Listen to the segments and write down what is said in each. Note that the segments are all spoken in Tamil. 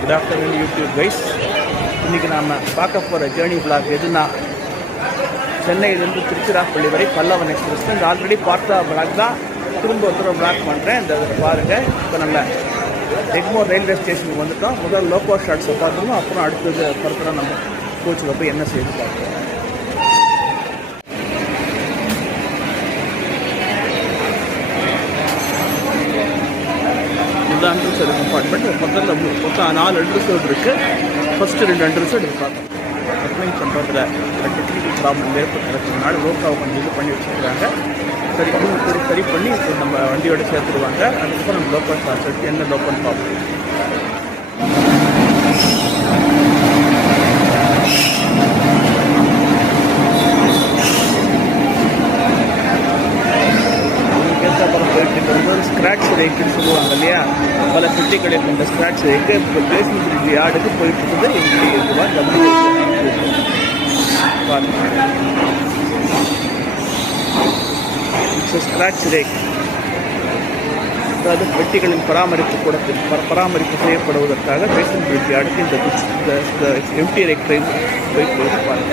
Good afternoon YouTube guys. இன்றைக்கி நாம் பார்க்க போகிற ஜேர்னி பிளாக் எதுனா சென்னையிலேருந்து திருச்சிராப்பள்ளி வரை பல்லவன் எக்ஸ்பிரஸ். இந்த ஆல்ரெடி பார்த்த பிளாக் தான் திரும்ப ஒரு பிளாக் பண்ணுறேன். இந்த இதில் பாருங்கள். இப்போ நம்ம எக்மோர் ரயில்வே ஸ்டேஷனுக்கு வந்துட்டோம். முதல் லோக்கோ ஷாட்ஸை பார்த்துருவோம். அப்புறம் அடுத்தது ஃபர்தராக நம்ம கோச்சில் போய் என்ன செய்து பார்க்குறோம். அன்ரிசர்வ் கம்பார்ட்மெண்ட் மொத்தம் 4 அன்ரிசர்வ் இருக்குது. ஃபஸ்ட்டு 2 அன்ரிசர்வ் பார்க்கணும். அப்ளைன் பண்ணுறதுல டெக்னிக்கல் ப்ராப்ளம் ஏற்பட்டுறதுனால லோக்காவை கொஞ்சம் இது பண்ணி வச்சுருக்காங்க. சரி பண்ணி இப்போ நம்ம வண்டியோட சேர்த்துருவாங்க. அதுக்கப்புறம் நம்ம லோக்கல் சார்ஜ் எடுத்து என்ன லோக்கல் பார்ப்போம். அப்புறம் போயிட்டு ஒரு ஸ்க்ராட்ச் வெஹிக்கிள்னு சொல்லுவாங்க இல்லையா, பல பெட்டிகளை கொண்ட ஸ்க்ராட்ச் வெஹிக்கிள் இப்போ பேசிங் பிரிட்ஜ் யார்டுக்கு போயிட்டு இருக்குது. ஸ்க்ராட்ச் ரேக், அதாவது பெட்டிகளின் பராமரிப்பு செய்யப்படுவதற்காக பேசிங் பிரிட்ஜ் யார்டுக்கு இந்த எம்டி ரேக் ட்ரெயின் போயிட்டு இருப்பாங்க.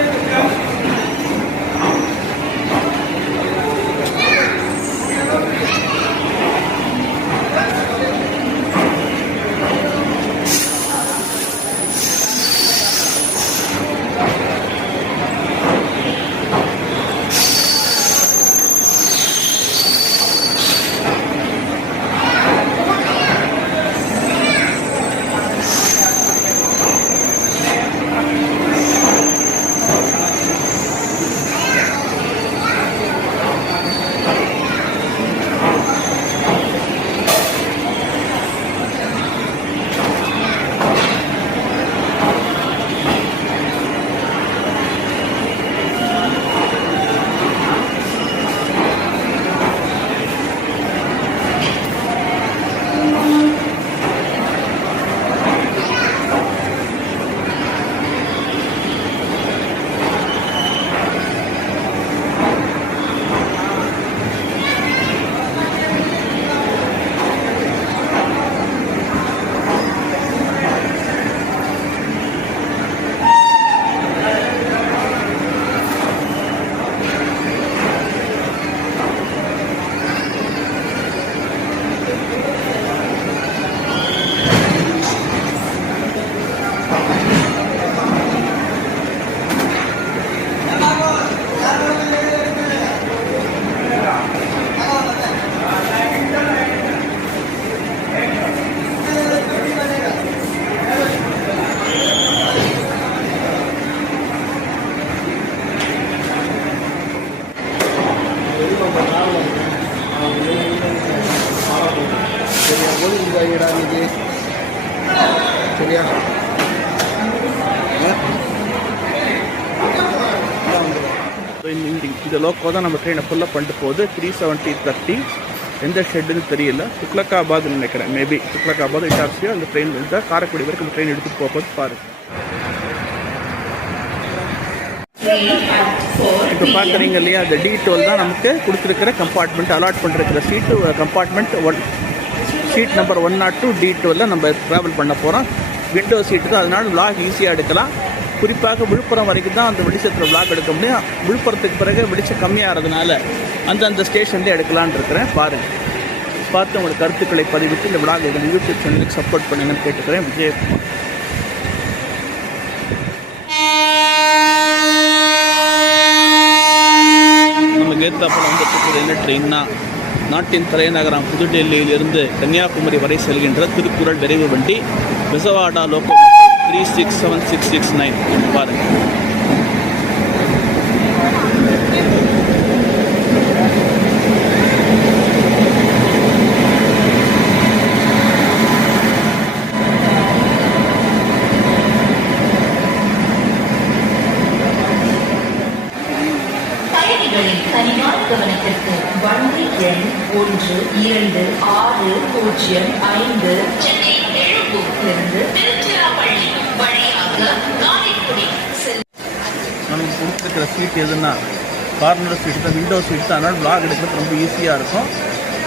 சரியா, இந்த லோக்கோ தான் நம்ம ட்ரெயினை ஃபுல்லாக பண்ணிட்டு போகுது. 370-30 எந்த ஷெட்டுன்னு தெரியல. துக்ளக்காபாத் நினைக்கிறேன். மேபி துக்ளக்காபாத் இட்டார்சியோ அந்த ட்ரெயின் வந்து காரைக்குடி வரைக்கும் ட்ரெயின் எடுத்துகிட்டு போகும்போது பாருங்க. இப்போ பார்க்குறீங்க இல்லையா, அந்த D12 தான் நமக்கு கொடுத்துருக்கிற கம்பார்ட்மெண்ட் அலாட் பண்ணிருக்கிற சீட்டு. கம்பார்ட்மெண்ட் 1 சீட் நம்பர் 102 D12 நம்ம ட்ராவல் பண்ண போகிறோம். விண்டோ சீட்டு தான், அதனால விளாக் ஈஸியாக எடுக்கலாம். குறிப்பாக விழுப்புரம் வரைக்கும் தான் அந்த வெளிச்சத்தில் விளாக் எடுக்க முடியும். விழுப்புரத்துக்கு பிறகு வெளிச்சம் கம்மியாகிறதுனால அந்த ஸ்டேஷன்லேயே எடுக்கலான்னு இருக்கிறேன். பாருங்கள், பார்த்து உங்களோட கருத்துக்களை பதிவிட்டு இந்த விளாக் யூடியூப் சேனலுக்கு சப்போர்ட் பண்ணுங்கன்னு கேட்டுக்கிறேன். விஜயகுமார். நமக்கு ஏற்றாப்பில் வந்துட்டு என்ன ட்ரெயின்னா, நாட்டின் தலைநகரம் புதுடெல்லியிலிருந்து கன்னியாகுமரி வரை செல்கின்ற திருக்குறள் விரைவு வண்டி விசவாடா லோக்கோ 367669 பாருங்கள். கவனத்திற்கு வண்டி எண் 126055 சென்னை எழும்பூரிலிருந்து திருச்சிராப்பள்ளி வழியாக காரைக்குடி நமக்கு கொடுத்துருக்கிற சீட் எதுன்னா கார்னர் சீட் தான், விண்டோ சீட் தான். அதனால் விளாக் எடுக்கிறது ரொம்ப ஈஸியாக இருக்கும்.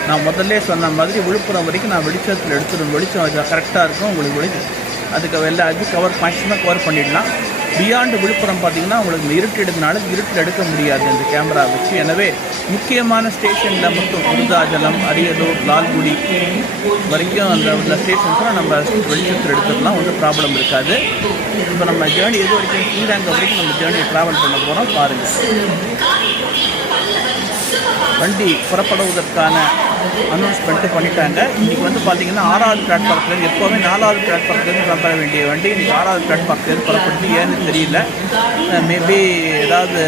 நான் முதல்ல சொன்ன மாதிரி விழுப்புரம் வரைக்கும் நான் வெளிச்சத்தில் எடுத்துடுவேன். வெளிச்சம் கரெக்டாக இருக்கும். உங்களுக்கு அதுக்கு அது மேக்ஸிமம் கவர் பண்ணிடலாம். பியாண்டு விழுப்புரம் பார்த்திங்கன்னா உங்களுக்கு இருட்டு எடுக்கிறதுனால இருட்டில் எடுக்க முடியாது இந்த கேமரா வச்சு. எனவே முக்கியமான ஸ்டேஷனில் மட்டும் விருதாச்சலம், அரியலூர், லால்குடி வரைக்கும் அந்த உள்ள ஸ்டேஷன்ஸ்லாம் நம்ம வெளிச்சத்தில் எடுத்துடலாம், ஒன்றும் ப்ராப்ளம் இருக்காது. இப்போ நம்ம ஜேர்னி எது வரைக்கும் ஸ்ரீரங்கம் வரைக்கும் நம்ம ஜேர்னியை ட்ராவல் பண்ண போகிறோம் பாருங்கள். வண்டி புறப்படுவதற்கான அனௌன்ஸ்மெண்ட்டு பண்ணிட்டாங்க. இன்றைக்கி பார்த்திங்கன்னா 6வது பிளாட்ஃபார்ம்லேருந்து, எப்போவுமே 4வது பிளாட்ஃபார்ம்லேருந்து புறப்பட வேண்டிய வண்டி இன்றைக்கி 6வது பிளாட்ஃபார்ம்லேருந்து புறப்பட்டு ஏன்னு தெரியல. மேபி ஏதாவது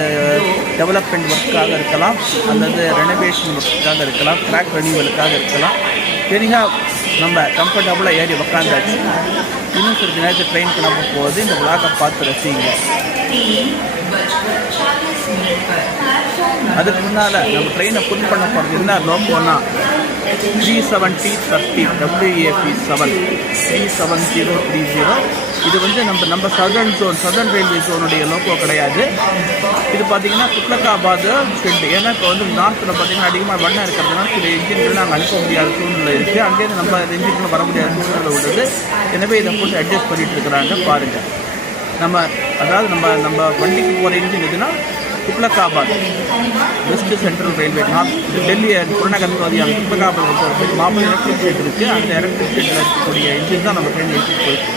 டெவலப்மெண்ட் ஒர்க்காக இருக்கலாம், அல்லது ரெனோவேஷன் ஒர்க்குக்காக இருக்கலாம், ட்ராக் ரெனியூவலுக்காக இருக்கலாம். சரியாக நம்ம கம்ஃபர்டபுளாக ஏறி உக்காந்தாச்சு. இன்னும் சிறிது நேரத்தில் ட்ரெயின் கிளம்ப போகுது. இந்த விளாகை பார்த்து ரசிங்க. அதுக்கு முன்னால் நம்ம ட்ரெயினை புக் பண்ண போகிறது என்ன லோகோனா 37030 WAP7 37030. இது நம்ம சதர்ன் ரயில்வே ஜோனுடைய லோகோ கிடையாது. இது பார்த்திங்கன்னா துக்லக்காபாத் ஷெட். ஏன்னா இப்போ நார்த்தில் பார்த்திங்கன்னா அதிகமாக வண்ணம் இருக்கிறதுனால சில இன்ஜின்கள் நாங்கள் அனுப்ப முடியாத சூழ்நிலை இருக்குது. அங்கேருந்து நம்ம இன்ஜின்கள் வர முடியாத சூழ்நிலை உள்ளது. எனவே இதை போட்டு அட்ஜஸ்ட் பண்ணிகிட்டு இருக்கிறாங்க பாருங்கள். நம்ம வண்டிக்கு போகிற இன்ஜின் எதுனா துக்லக்காபாத் வெஸ்ட் சென்ட்ரல் ரயில்வே, டெல்லி புறநகர் பகுதியான துக்லக்காபாத் மாமூல் எலக்ட்ரிக் ஷெட் இருக்குது. அந்த எலக்ட்ரிக் ஷெட்டில் இருக்கக்கூடிய இன்ஜின் தான் நம்ம ட்ரெயின் எடுத்துகிட்டு போயிட்டு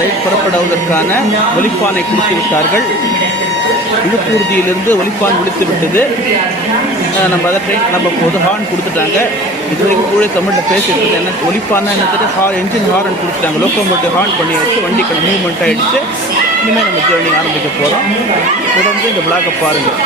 ரயில் புறப்படுவதற்கான ஒலிப்பானை கொடுத்துவிட்டார்கள். இழுப்பூர்தியிலிருந்து ஒலிப்பான் விழித்து விட்டது. நம்ம அதை ட்ரெயின் கிளம்ப போது ஹார்ன் கொடுத்துட்டாங்க. இது வரைக்கும் கூட தமிழில் பேசிட்டு என்ன ஒலிப்பானா என்ன என்ஜின் ஹார்ன் கொடுத்துட்டாங்க. லோக்கோமோட்டிவ் ஹார்ன் பண்ணி வச்சு வண்டிக்கு மூவ்மெண்ட் ஆகிடுச்சு. இனிமேல் நம்ம ஜேர்னி ஆரம்பிக்க போகிறோம். தொடர்ந்து இந்த விளாகை பாருங்கள்.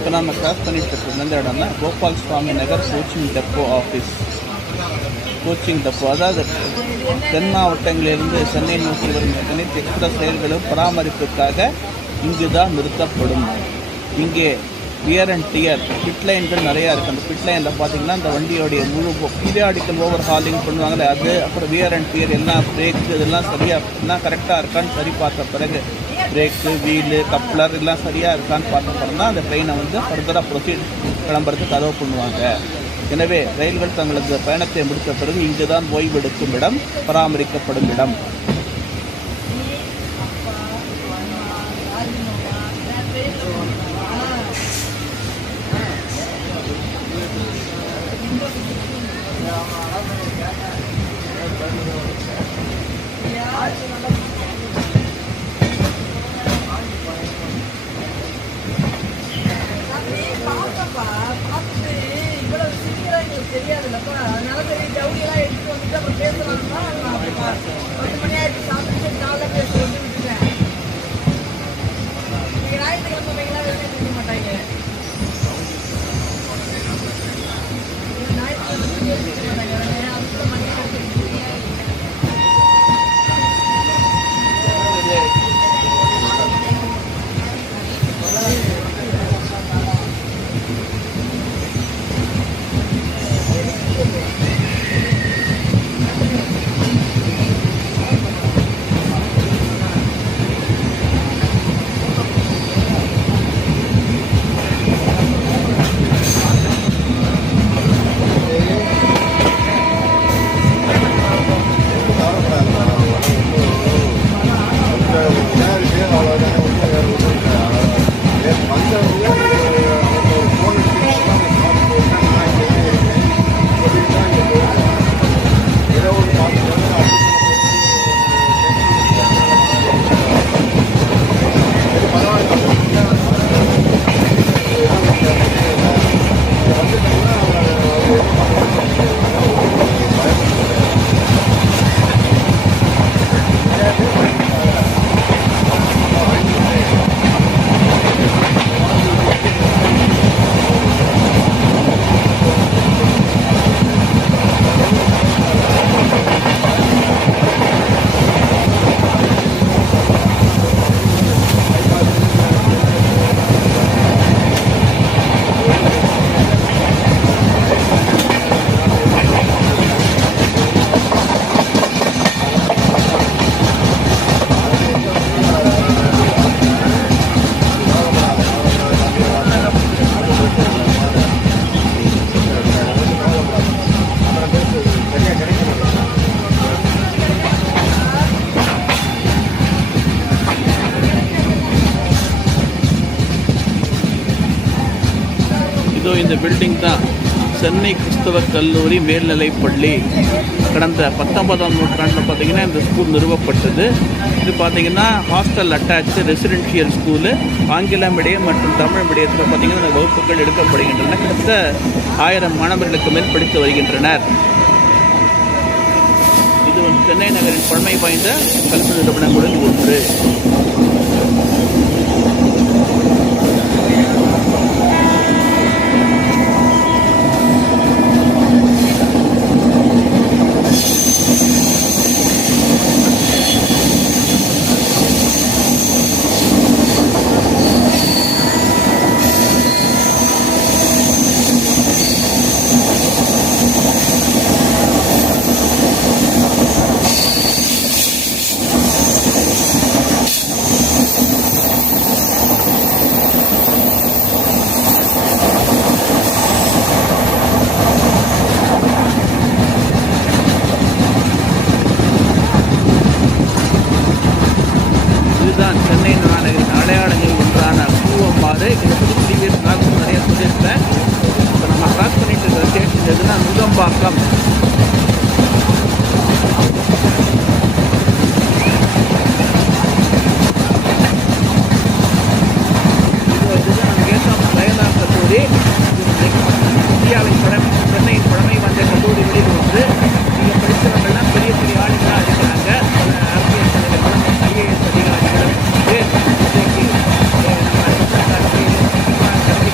இப்போ நம்ம கிராஸ் பண்ணிட்டு இருக்கிறது எந்த இடம்னா Gopal Swamy Nagar coaching depot office. Coaching depot அதாவது தென் மாவட்டங்களிலிருந்து சென்னை நோக்கி வரும் அனைத்து எக்ஸ்பிரஸ் ரயில்களும் பராமரிப்புக்காக இங்கு தான் நிறுத்தப்படும். இங்கே வியர் அண்ட் டியர் பிட் லைன்கள் நிறையா இருக்குது. அந்த பிட் லைனில் பார்த்தீங்கன்னா இந்த வண்டியோடைய முழு பீரியாடிக்கல் ஓவர் ஹாலிங் பண்ணுவாங்களே அது, அப்புறம் வியர் அண்ட் டியர் எல்லாம் பிரேக்கு இதெல்லாம் சரியாக எல்லாம் கரெக்டாக இருக்கான்னு சரி பார்த்த பிறகு பிரேக்கு வீலு கப்ளர் எல்லாம் சரியாக இருக்கான்னு பார்த்த பிறகு தான் அந்த ட்ரெயினை வந்து ஃபர்தராக ப்ரொசீட் கிளம்புறதுக்கு கதவு பண்ணுவாங்க. எனவே ரயில்கள் தங்களது பயணத்தை முடித்த பிறகு இங்கு தான் ஓய்வெடுக்கும் இடம், பராமரிக்கப்படும் இடம். தெரியாதுல்லப்பா, அதனால சரி ஜவுளியெல்லாம் எடுத்துட்டு வந்துட்டு அப்புறம் பேசலாம்னா 10 மணி ஆயிடுச்சு, சாப்பிட்டு காலைல பேச வந்து விட்டுட்டேன். நீங்கள் ஞாயிற்றுக்கிழமை வைங்களா வெளியே இருக்க மாட்டாங்க. ஞாயிற்றுக்கிழமை இருக்க மாட்டாங்க. அடுத்த மணி இந்த பில்டிங் தான் சென்னை கிறிஸ்தவ கல்லூரி மேல்நிலைப்பள்ளி. கடந்த 19ஆம் நூற்றாண்டில் பார்த்திங்கன்னா இந்த ஸ்கூல் நிறுவப்பட்டது. இது பார்த்திங்கன்னா ஹாஸ்டல் அட்டாச்சு ரெசிடென்ஷியல் ஸ்கூலு. ஆங்கில மீடியம் மற்றும் தமிழ் மீடியத்தில் பார்த்திங்கன்னா இந்த வகுப்புகள் எடுக்கப்படுகின்றன. கிட்டத்தட்ட 1000 மாணவர்களுக்கு மேல் படித்து வருகின்றனர். இது வந்து சென்னை நகரின் பழமை வாய்ந்த கல்வி நிறுவனங்களில் ஒன்று. சென்னை மாநகரின் அடையாளங்கள் ஒன்றான பூவம்பாறு. இதை பற்றி ப்ரீவியஸ் கிளாஸ் நிறைய சொல்லியிருக்கேன். இப்போ நம்ம கிளாஸ் பண்ணிட்டு இருக்கிற ஸ்டேஷன் எதுனா நுங்கம்பாக்கம். இதுதான் நம்ம கேட்டோம் வேளாண் கல்லூரி. இந்தியாவின் சென்னையின் பழமை வாய்ந்த கல்லூரிகளில் ஒன்று. இங்கே படித்தவர்கள்லாம் பெரிய பெரிய ஆளுங்களாக இருக்கிறாங்க. பல அரசியல் தலைவர்களும் IAS அதிகாரிகளும் பேர் நம்ம கல்வி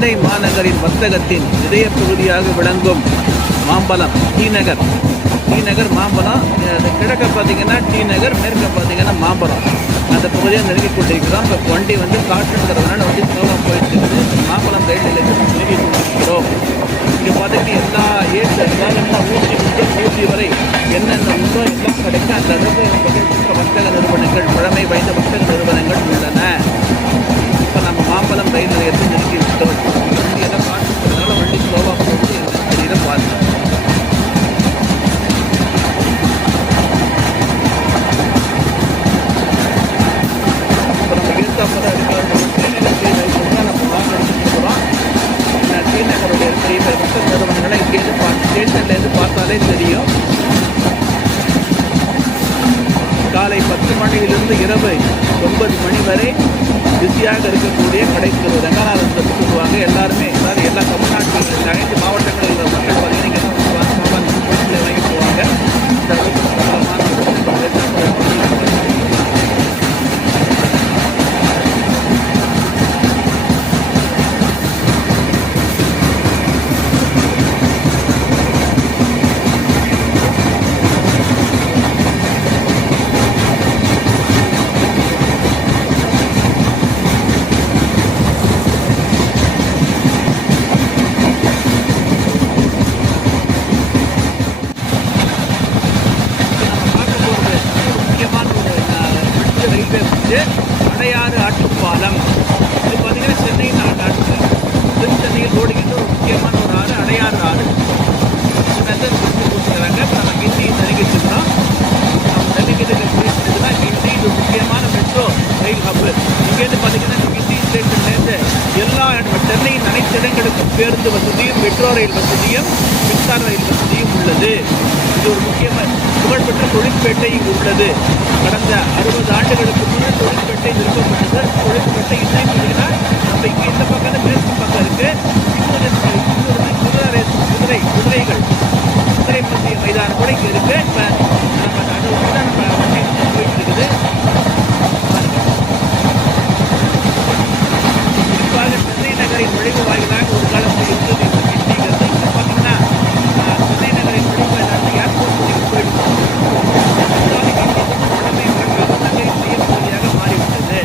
சென்னை மாநகரின் வர்த்தகத்தின் இதய பகுதியாக விளங்கும் மாம்பலம் டி நகர். டி நகர் மாம்பலம், கிழக்க பார்த்தீங்கன்னா டி நகர், மேற்க பார்த்தீங்கன்னா மாம்பலம். அந்த பகுதியை நெருங்கி கொண்டிருக்கிறோம். இப்போ வண்டி வந்து காற்றுங்கிறதுனால வண்டி ஸ்லோவாக போயிட்டு இருக்குது. மாம்பலம் ரயில் நிலையத்தில் நெருங்கி கொண்டிருக்கிறோம். இங்கே பார்த்தீங்கன்னா எல்லா ஊசி முதல் ஊசி வரை என்னென்ன உண்டோ எல்லாம் கிடைக்கும். அந்த அளவுக்கு வர்த்தக நிறுவனங்கள், பழமை வாய்ந்த வர்த்தக நிறுவனங்கள் உள்ளன. இப்போ நம்ம மாம்பலம் ரயில் நிலையத்தை நெருங்கி விட்டோம். வண்டி எல்லாம் பார்த்துக்கிறதுனால வண்டி ஸ்லோவாக போகுது. எனக்கு தெரியல, பார்த்து ஸ்ரீநகருடைய இருக்கிற வர்த்தக நிறுவனங்களை இங்கேருந்து ஸ்டேஷன்லேருந்து பார்த்தாலே தெரியும். காலை 10 மணியிலிருந்து இரவு 9 மணி வரை பிஸியாக இருக்கக்கூடிய கடைத்தெரு ரங்கநாதன் சொல்லுவாங்க. எல்லாருமே எல்லா தமிழ்நாட்டில் 5 மாவட்டங்களில் மக்கள் பார்த்தீங்கன்னா இங்கே வாங்கி போவாங்க. இந்த அளவுக்கு பிரபலமான அடையாறு ஆற்றுப்பாலம். இது பார்த்தீங்கன்னா சென்னை சென்னையில் ஓடுகின்ற ஒரு முக்கியமான ஒரு ஆறு அடையாறு ஆறு. கொடுத்துருக்காங்க. இப்போ நம்ம கிண்டி நெருங்கிட்டுருக்கிறோம். நம்ம நெருங்கிட்டுனா கிண்டி இது முக்கியமான மெட்ரோ ரயில் ஹப்பு. இங்கேருந்து பார்த்தீங்கன்னா கிண்டி ஸ்டேஷன்லேருந்து எல்லா சென்னையின் அனைத்து இடங்களுக்கும் பேருந்து வசதியும், மெட்ரோ ரயில் வசதியும், மின்சார ரயில் வசதியும் உள்ளது. இது ஒரு முக்கியமான புகழ்பெற்ற தொழிற்பேட்டை இங்கு உள்ளது. கடந்த 60 ஆண்டுகளுக்கு முன்னர் தொழிற்பேட்டை நிறுவப்பட்டது. தொழிற்பேட்டை இன்னும் பார்த்தீங்கன்னா நம்ம இங்கே இந்த பக்கம் மேற்கு பக்கம் இருக்கு. குதிரைகள் குதிரை பந்தய மைதானம் கூட இங்கே இருக்கு. இப்போ நம்ம அது தான் நம்ம வண்டி போயிட்டு இருக்குது. குறிப்பாக சென்னை நகரின் நுழைவு வாயிலாக ஒரு காலத்தில் இருந்தது இந்த கிண்டிங்கிறது. இப்போ பார்த்தீங்கன்னா சென்னை நகரின் நுழைவு வாயிலாக ஏர்போர்ட் போயிட்டு நகரின் மையப்பகுதியாக மாறிவிட்டது.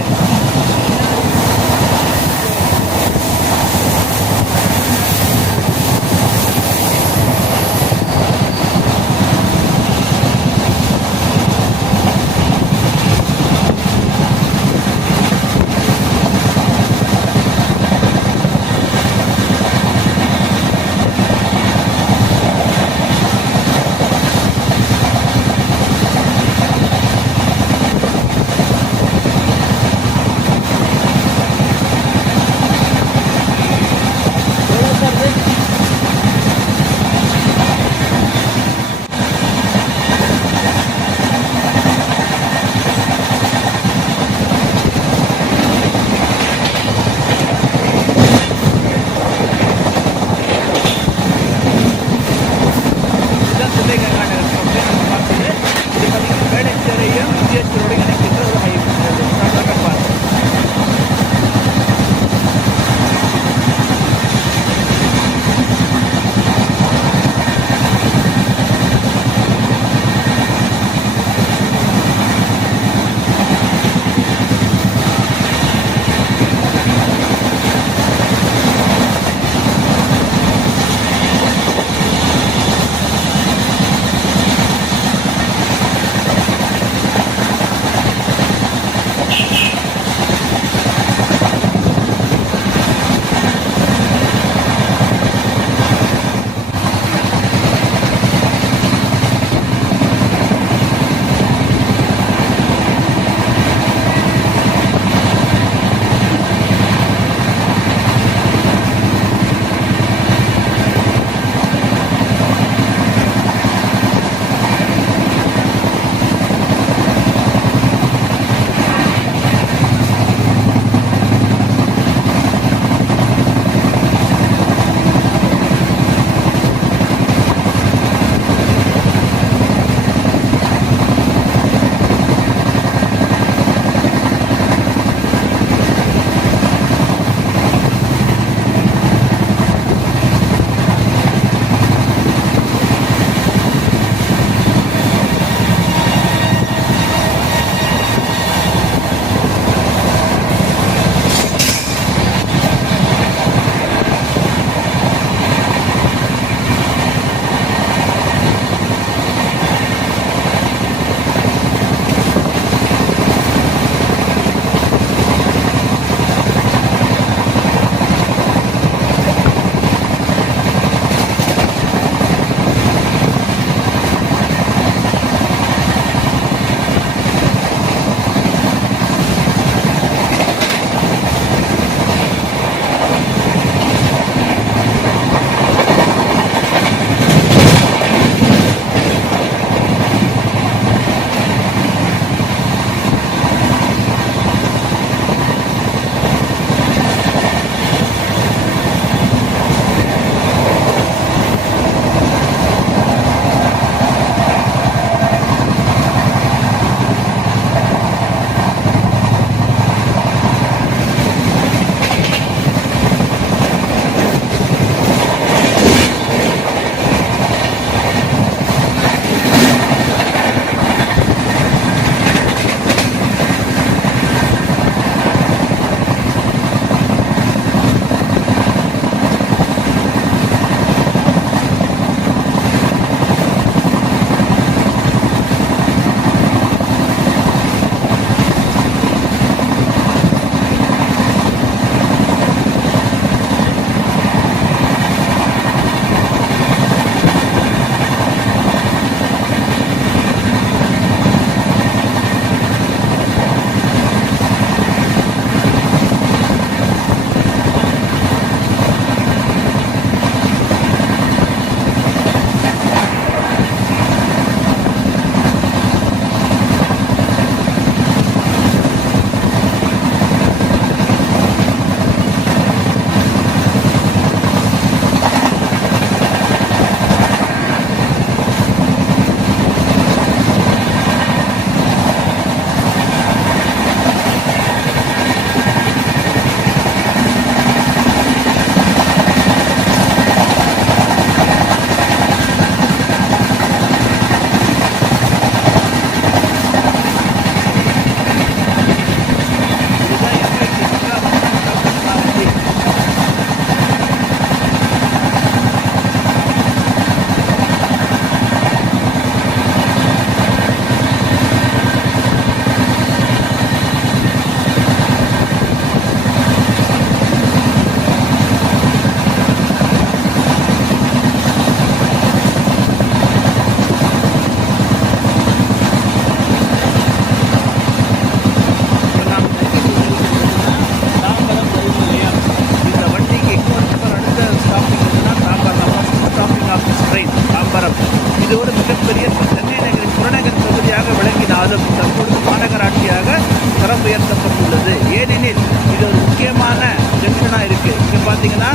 தாம்பரம். இது ஒரு மிகப்பெரிய சென்னை நகரின் புறநகர் பகுதியாக விளங்கினாலும் தற்பொழுது மாநகராட்சியாக தரம் உயர்த்தப்பட்டுள்ளது. ஏனெனில் இது ஒரு முக்கியமான ஜங்ஷனாக இருக்குது. இங்கே பார்த்தீங்கன்னா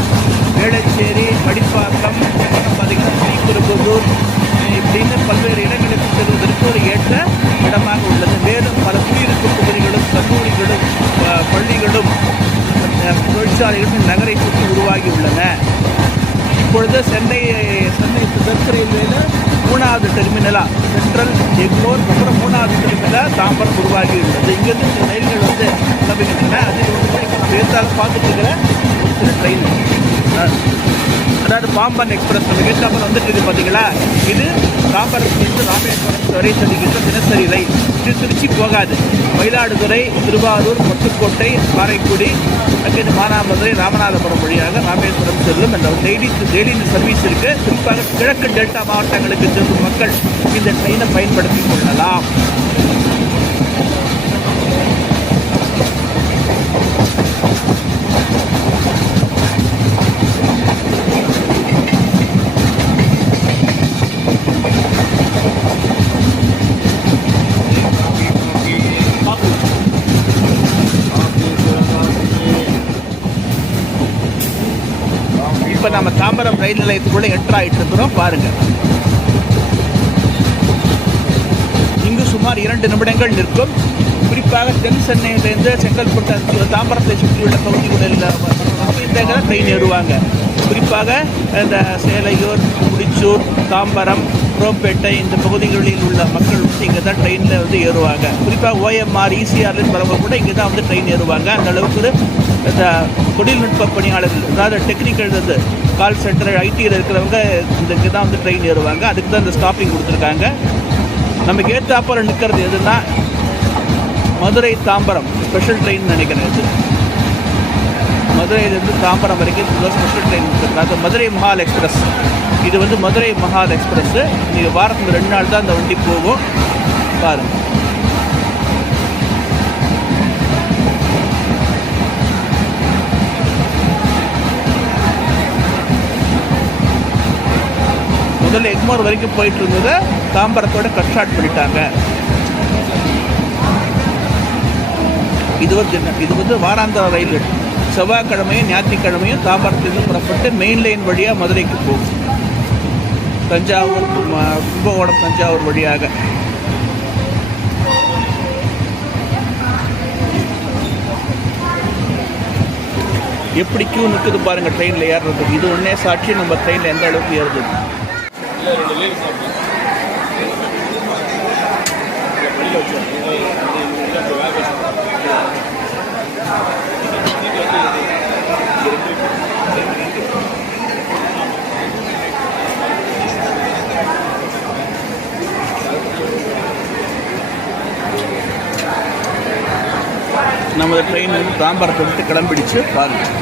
வேளச்சேரி, மடிப்பாக்கம், பார்த்தீங்கன்னா ஸ்ரீபெரும்புதூர் இப்படின்னு பல்வேறு இடங்களுக்கு செல்வதற்கு ஒரு ஏற்ற இடமாக உள்ளது. மேலும் பல குடியிருப்பு பகுதிகளும் கல்லூரிகளும் பள்ளிகளும் தொழிற்சாலைகளும் நகரை சுற்றி உருவாகி உள்ளன. இப்பொழுது சென்னை தெற்கு ரயில்வேயில் 3வது டெர்மினலாக சென்ட்ரல், எக்மோர், அப்புறம் 3வது டெர்மினலாக தாம்பரம் உருவாகி உள்ளது. இங்கேருந்து சில ரயில்கள் வந்து கிளம்புகின்றன. அதில் வந்து இப்போ நம்ம எதிர்த்தாலும் பார்த்துட்டு இருக்கிற ஒரு சில ட்ரெயின், அதாவது பாம்பன் எக்ஸ்பிரஸ் நம்ம கேட்டாமல் வந்துட்டு இருக்குது பார்த்தீங்களா. இது தாம்பரத்திலிருந்து ராமேஸ்வரம் வரை செல்கின்ற தினசரி ரயில். இது திருச்சி போகாது. மயிலாடுதுறை, திருவாரூர், பட்டுக்கோட்டை, காரைக்குடி, அங்கிருந்து மானாமதுரை, ராமநாதபுரம் வழியாக ராமேஸ்வரம் செல்லும். இந்த டெய்லி இந்த சர்வீஸ் இருக்குது. குறிப்பாக கிழக்கு டெல்டா மாவட்டங்களுக்கு செல்லும் மக்கள் இந்த ட்ரெயினை பயன்படுத்தி கொள்ளலாம். இப்போ நம்ம தாம்பரம் ரயில் நிலையத்துக்குள்ளே என்ட்ரு ஆகிட்டு இருக்கிறோம். பாருங்கள், இங்கு சுமார் 2 நிமிடங்கள் நிற்கும். குறிப்பாக தென் சென்னையிலேருந்து செங்கல்பட்டு, தாம்பரத்தை சுற்றியுள்ள பகுதிகளில் இந்த ட்ரெயின் ஏறுவாங்க. குறிப்பாக இந்த சேலையூர், முடிச்சூர், தாம்பரம், குரோம்பேட்டை இந்த பகுதிகளில் உள்ள மக்கள் வந்து இங்கே தான் ட்ரெயினில் வந்து ஏறுவாங்க. குறிப்பாக OMR, ECRலேருந்து வரவங்க கூட இங்கே தான் வந்து ட்ரெயின் ஏறுவாங்க. அந்த அளவுக்கு இந்த தொழில்நுட்ப பணியாளர்கள், அதாவது டெக்னிக்கல் வந்து கால் சென்டர், ஐடியில் இருக்கிறவங்க இங்கே தான் வந்து ட்ரெயின் ஏறுவாங்க. அதுக்கு தான் இந்த ஸ்டாப்பிங் கொடுத்துருக்காங்க. நமக்கு ஏற்றாப்புல நிற்கிறது எதுனா மதுரை தாம்பரம் ஸ்பெஷல் ட்ரெயின் நினைக்கிறேன். இது மதுரையிலேருந்து தாம்பரம் வரைக்கும் ஸ்பெஷல் ட்ரெயின் இருக்குது. அது மதுரை மஹால் எக்ஸ்பிரஸ். இது வந்து மதுரை மஹால் எக்ஸ்பிரஸ்ஸு. நீங்கள் வாரத்துக்கு 2 நாள் தான் அந்த வண்டி போகும். பாருங்கள், முதல்ல எக்மோர் வரைக்கும் போயிட்டு இருந்ததை தாம்பரத்தோட கட் ஷார்ட் பண்ணிட்டாங்க. இது வந்து வாராந்திர ரயில். செவ்வாய்க்கிழமையும் ஞாயிற்றுக்கிழமையும் தாம்பரத்திலிருந்து புறப்பட்டு மெயின் லைன் வழியாக மதுரைக்கு போகும். தஞ்சாவூர், கும்பகோணம், தஞ்சாவூர் வழியாக. எப்படி கியூ நிற்குது பாருங்கள் ட்ரெயினில் ஏறுறதுக்கு. இது ஒன்றே சாட்சி நம்ம ட்ரெயினில் எந்த அளவுக்கு ஏறுது. நமது ட்ரெயின் வந்து தாம்பரத்தை விட்டு கிளம்பிடுச்சு. பாருங்கள்,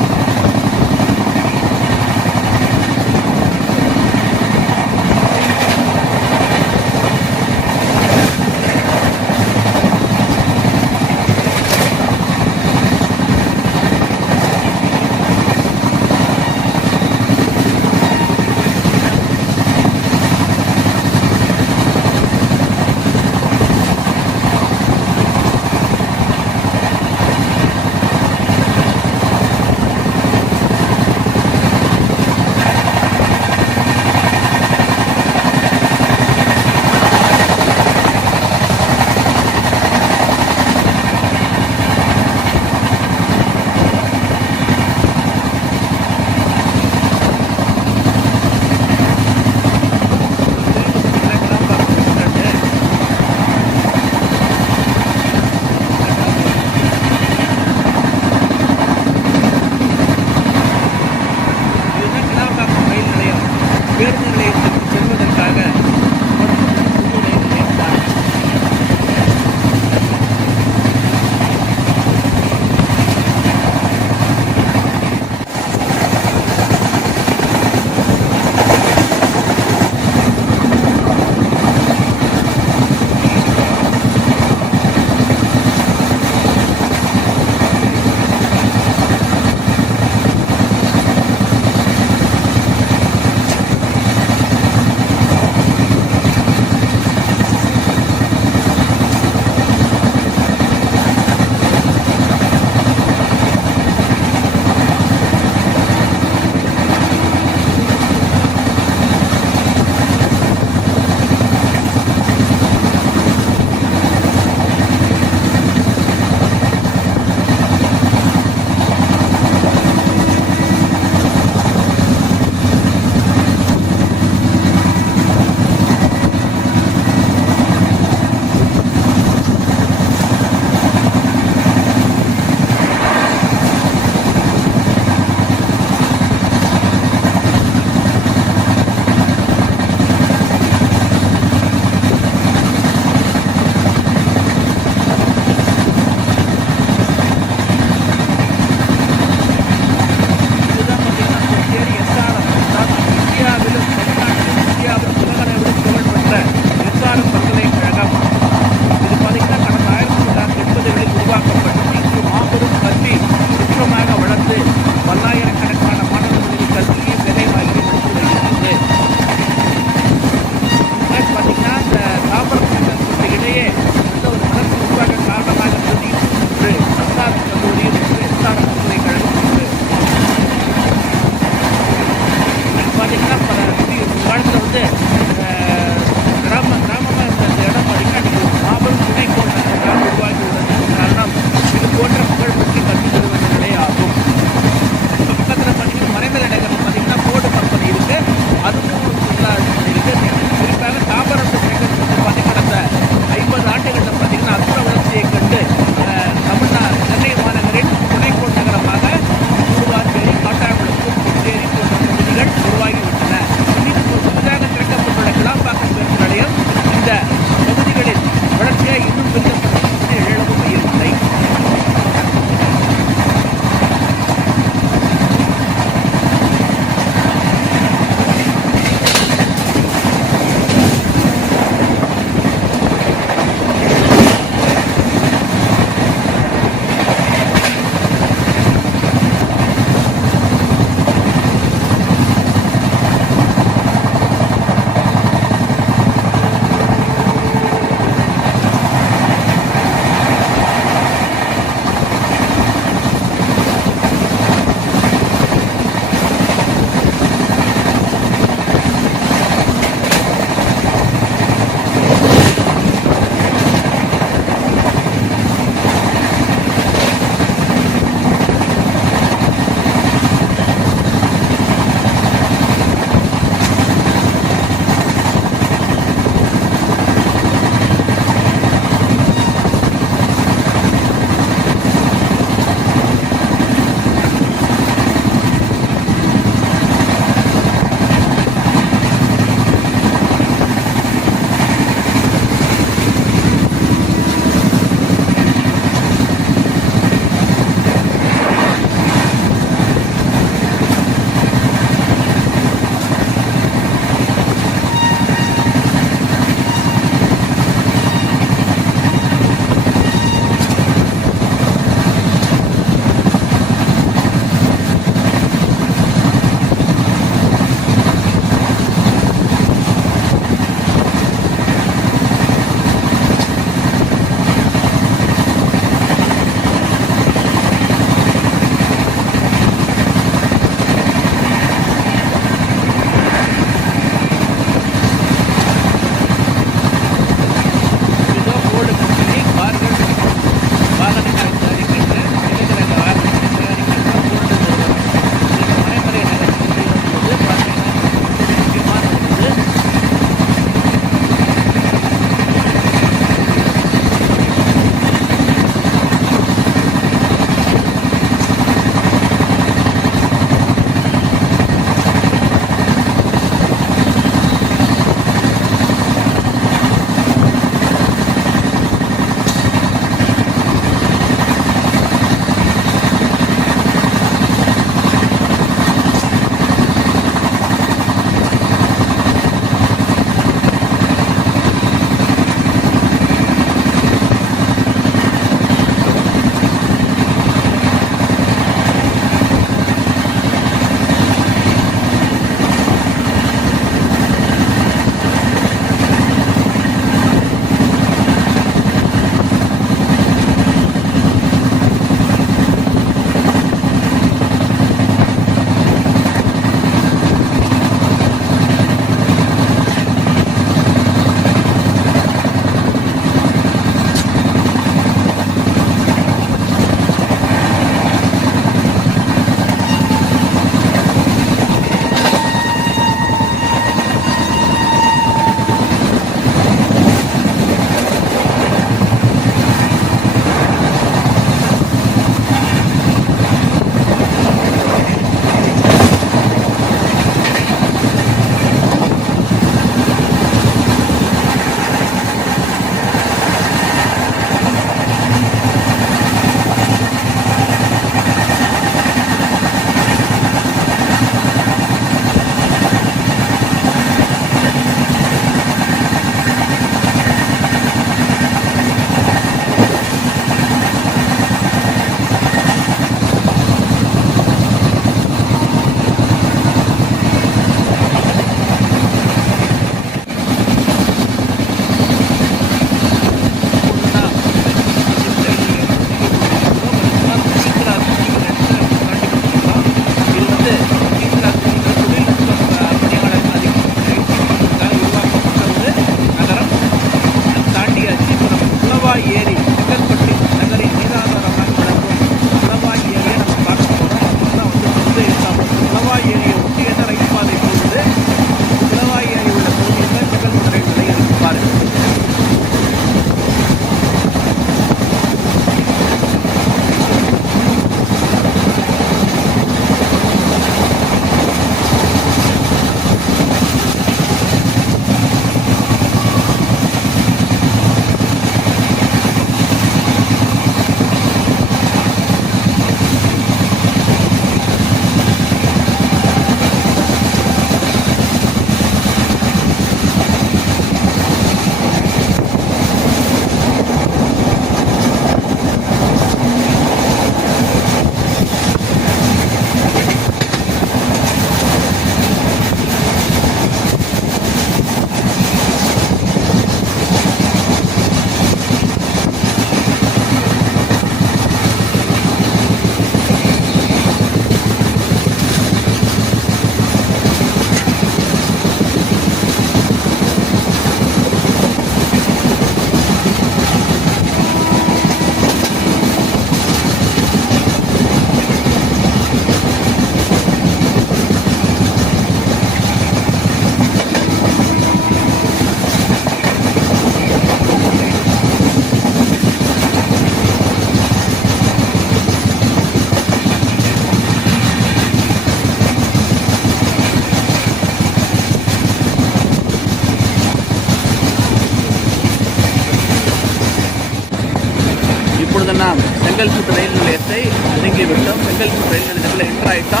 செங்கல்பட்டு ரயில் நிலையத்தை நெருங்கிவிட்டோம். செங்கல்பட்டு ரயில் நிலையத்தில் என்ட்ராயிட்டா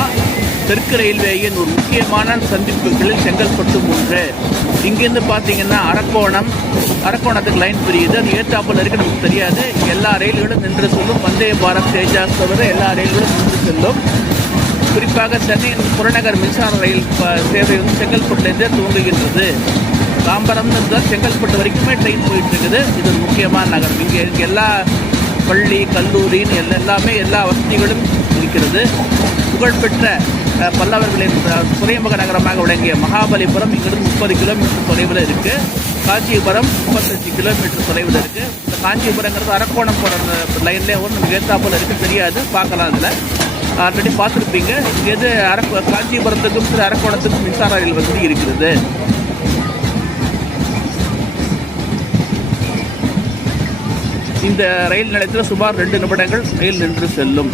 தெற்கு ரயில்வேயின் ஒரு முக்கியமான சந்திப்புகளில் செங்கல்பட்டு ஒன்று. இங்கேருந்து பார்த்தீங்கன்னா அரக்கோணத்துக்கு லைன் பிரியுது. அது ஏற்றாப்பில் இருக்கு, நமக்கு தெரியாது. எல்லா ரயில்களும் நின்று செல்லும். வந்தே பாரத், தேஜாஸ் தவிர எல்லா ரயில்களும் நின்று செல்லும். குறிப்பாக சென்னையின் புறநகர் மின்சார ரயில் சேவை வந்து செங்கல்பட்டுலேருந்தே துவங்குகின்றது. தாம்பரம் இருந்தால் செங்கல்பட்டு வரைக்குமே ட்ரெயின் போயிட்டு இருக்குது. இது ஒரு முக்கியமான நகரம். இங்கே எல்லா பள்ளி, கல்லூரின்னு எல்லாமே எல்லா வசதிகளும் இருக்கிறது. புகழ்பெற்ற பல்லவர்களின் துறைமுக நகரமாக விளங்கிய மகாபலிபுரம் இங்கிருந்து 30 கிலோமீட்டர் தொலைவில் இருக்குது. காஞ்சிபுரம் 35 கிலோமீட்டர் தொலைவில் இருக்குது. இந்த காஞ்சிபுரங்கிறது அரக்கோணம் போகிற லைன்லேயே ஒரு நமக்கு ஏற்றாப்பில் இருக்குது, தெரியாது, பார்க்கலாம். அதில் ஆல்ரெடி பார்த்துருப்பீங்க. இங்கேருந்து காஞ்சிபுரத்துக்கும் சில அரக்கோணத்துக்கும் மின்சார ரயில் வசதி இருக்கிறது. இந்த ரயில் நிலையத்தில் சுமார் 2 நிமிடங்கள் ரயில் நின்று செல்லும்.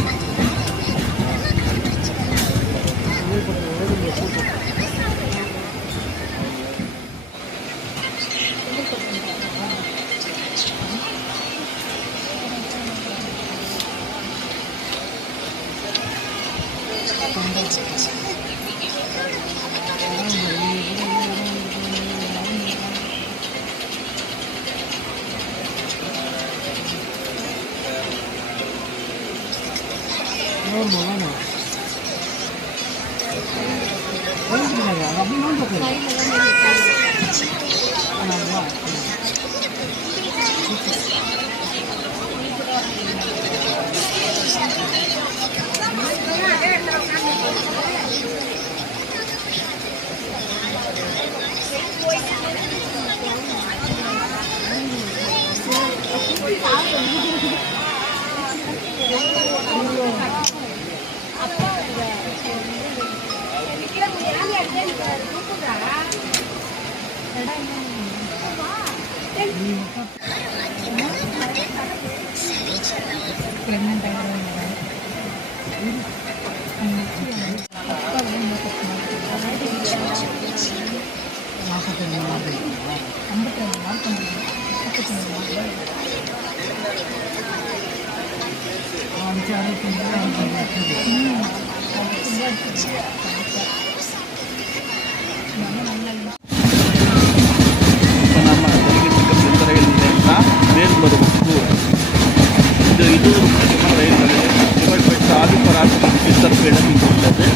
இது ஒரு முக்கியமான ரயில் நிலையம். புகழ்பெற்ற ஆதிபராசக்தி சித்தர்பீடம் இங்கு உள்ளது.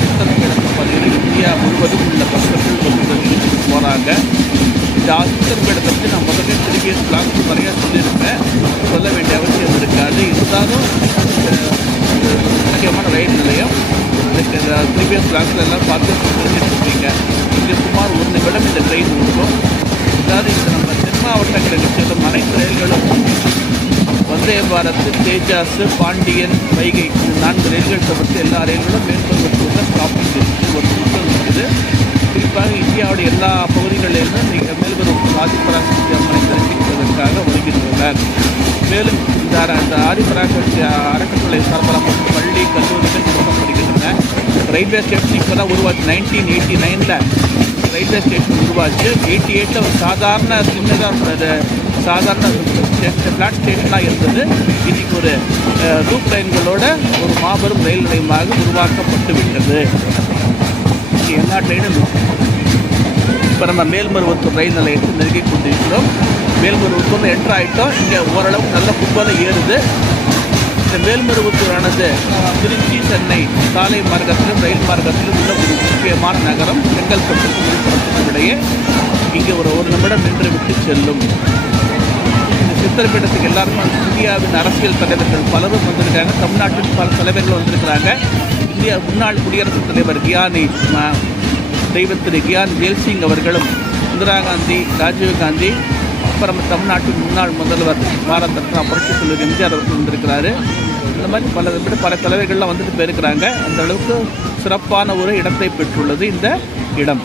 சித்தர்பீடத்தில் பார்த்தீங்கன்னா இந்தியா முழுவதும் உள்ள பக்தர்கள் வந்து போகிறாங்க. இந்த சித்தர்பீடத்தை பற்றி நான் முதல்ல ப்ரீவியஸ் பிளாக்ஸ் நிறையா சொல்லியிருக்கேன், சொல்ல வேண்டிய அவசியம் இருக்காது. இருந்தாலும் முக்கியமான ரயில் நிலையம். ப்ரீவியஸ் பிளாக்ஸில் எல்லாம் பார்த்து தெரிஞ்சுருப்பீங்க. இங்கே சுமார் 1 நிமிடம் இந்த ட்ரெயின் இருக்கும். அதாவது இந்த நம்ம தென் மாவட்டங்களுக்கு செல்லும் அனைத்து ரயில்களும் வந்தே பாரத், தேஜாஸ், பாண்டியன், வைகை 4 ரயில்கள் தவிர்த்து எல்லா ரயில்களும் மேல்பருவத்தூரில் ஸ்டாப்பிங் இருக்குது, ஒரு நிறுத்தம் இருக்குது. குறிப்பாக இந்தியாவுடைய எல்லா பகுதிகளிலிருந்தும் மேல்பருவத்தூர் ஆதிபராசக்தி அம்மனை தரிசிப்பதற்காக வருகின்றனர். மேலும் இந்த ஆதிபராசக்தி அறக்கட்டளை சார்பாக மற்றும் பள்ளி, கல்லூரிகள் துவக்கப்படுகின்றன. ரயில்வே ஸ்டேஷன் இப்போ தான் உருவாச்சு. 1989 ரயில்வே ஸ்டேஷன் உருவாச்சு. 88 ஒரு சாதாரண ஃப்ளாட் ஸ்டேஷனாக இருந்தது. இன்றைக்கி ஒரு லூப் லைன்களோட ஒரு மாபெரும் ரயில் நிலையமாக உருவாக்கப்பட்டு விட்டது. இங்கே எல்லா ட்ரெயினும் இப்போ நம்ம மேல்மருவத்தூர் ரயில் நிலையத்தை நெருங்கி கொண்டிருக்கிறோம். மேல்மருவத்தூர் என்ட்ரு ஆகிட்டோம். இங்கே ஓரளவுக்கு நல்ல ஃபுட்பாலும் ஏறுது. இந்த மேல்மருவத்தூரானது திருச்சி, சென்னை சாலை மார்க்கத்திலும் ரயில் மார்க்கத்திலும் உள்ள ஒரு முக்கியமான நகரம். செங்கல்பட்டுக்கும் விழுப்புரத்துக்கும் இடையே இங்கே ஒரு நிமிடம் நின்று விட்டு செல்லும். இந்த சித்தர்பீடத்துக்கு எல்லாருமே இந்தியாவின் அரசியல் தலைவர்கள் பலரும் வந்திருக்காங்க. தமிழ்நாட்டில் பல தலைவர்கள் வந்திருக்கிறாங்க. இந்தியா முன்னாள் குடியரசுத் தலைவர் தெய்வத்திரு கியான் ஜெயல்சிங் அவர்களும், இந்திரா காந்தி, ராஜீவ் காந்தி, அப்புறம் தமிழ்நாட்டின் முன்னாள் முதல்வர் பாரத் ரத்னா புரட்சித் தலைவர் எம்ஜிஆர் அவர்கள் வந்திருக்கிறாரு. இந்த மாதிரி பல தலைவர்கள்லாம் வந்துட்டு போயிருக்கிறாங்க. அந்த அளவுக்கு சிறப்பான ஒரு இடத்தை பெற்றுள்ளது இந்த இடம்.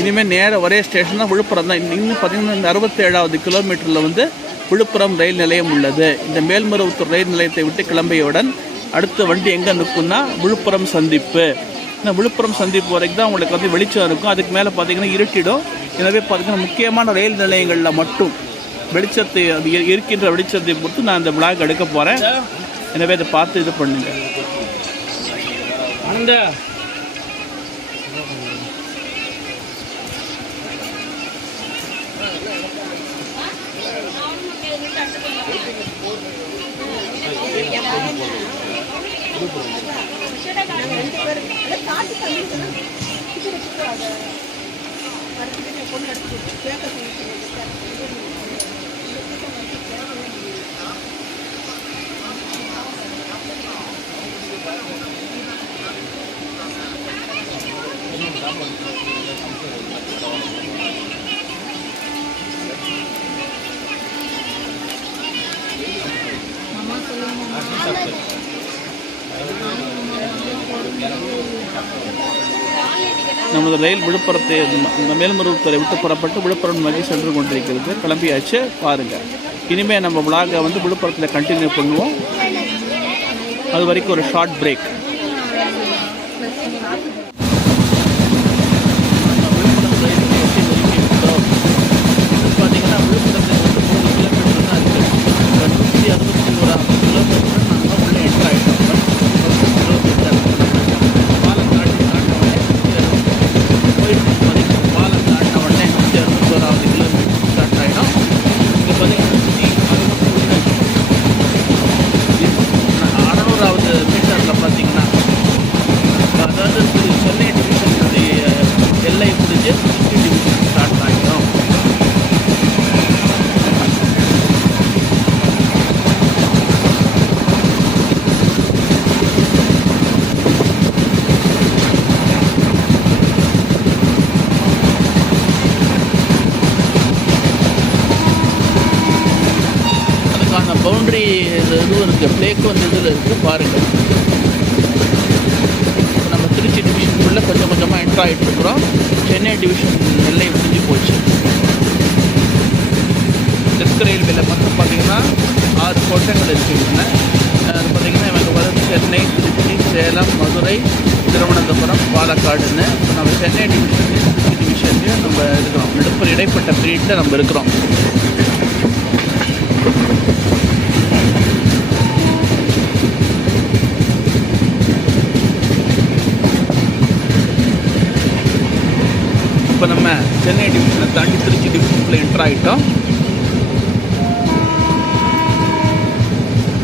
இனிமேல் நேர ஒரே ஸ்டேஷன் தான் விழுப்புரம் தான். இன்னும் பார்த்தீங்கன்னா இந்த 67வது கிலோமீட்டரில் வந்து விழுப்புரம் ரயில் நிலையம் உள்ளது. இந்த மேல்மருவத்தூர் ரயில் நிலையத்தை விட்டு கிளம்பியவுடன் அடுத்த வண்டி எங்கே நிற்கும்னா விழுப்புரம் சந்திப்பு. இந்த விழுப்புரம் சந்திப்பு வரைக்கும் தான் உங்களுக்கு வந்து வெளிச்சம் இருக்கும். அதுக்கு மேலே பார்த்தீங்கன்னா இருட்டிடும். எனவே பார்த்தீங்கன்னா முக்கியமான ரயில் நிலையங்களில் மட்டும் வெளிச்சத்தை அது இருக்கின்ற வெளிச்சத்தை பொறுத்து நான் இந்த விளாக் எடுக்க போகிறேன். எனவே அதை பார்த்து இது பண்ணுங்க. அந்த நமது ரயில் விழுப்புரத்தை மேல்மருவத்தூரை விட்டு புறப்பட்டு விழுப்புரம் நோக்கி சென்று கொண்டிருக்கிறது. கிளம்பியாச்சு பாருங்கள். இனிமேல் நம்ம விளாகை வந்து விழுப்புரத்தில் கண்டினியூ பண்ணுவோம். அது வரைக்கும் ஒரு ஷார்ட் பிரேக். பார்த்தீங்கன்னா விழுப்புரத்தில் வந்து 3 கிலோமீட்டர் தான் இருக்குது. 161 கிலோமீட்டர் நாங்கள் உள்ளே என்ட்ரு ஆகிட்டோம். 10 கிலோமீட்டர் பாலம் தாண்டி போயிட்டு பார்த்தீங்கன்னா பாலம் தாண்டின உடனே 161வது கிலோமீட்டர் ஸ்டார்ட் ஆகிடும். இங்கே பார்த்தீங்கன்னா 600வது மீட்டரில் பார்த்தீங்கன்னா அதாவது சென்னை டிவிஷனுடைய எல்லை புரிஞ்சு திருச்சி டிவிஷன் ஸ்டார்ட் ஆகிடும். அதுக்கான பவுண்ட்ரி இதுவும் இருக்குது, பிளேக்கும் வந்து இதில் இருக்குது பாருங்கள். நம்ம திருச்சி டிவிஷனுக்குள்ளே கொஞ்சம் கொஞ்சமாக என்ட்ரு ஆகிட்டு இருக்கிறோம். சென்னை டிவிஷன் எல்லை முடிஞ்சு போச்சு. தெற்கு ரயில்வேல மட்டும் பார்த்தீங்கன்னா 6 கோட்டங்கள் இருக்கின்றன. அது பார்த்திங்கன்னா இவங்க வந்து சென்னை, திருச்சி, சேலம், மதுரை, திருவனந்தபுரம், பாலக்காடுன்னு நம்ம சென்னை டிவிஷன் திருச்சி டிவிஷன்லேயும் நம்ம இருக்கிறோம். நடுப்புற இடைப்பட்ட பீரியடில் நம்ம இருக்கிறோம். இப்போ நம்ம சென்னை டிவிஷனை தாண்டி திருச்சி டிவிஷனுக்குள்ளே என்ட்ரு ஆகிட்டோம்.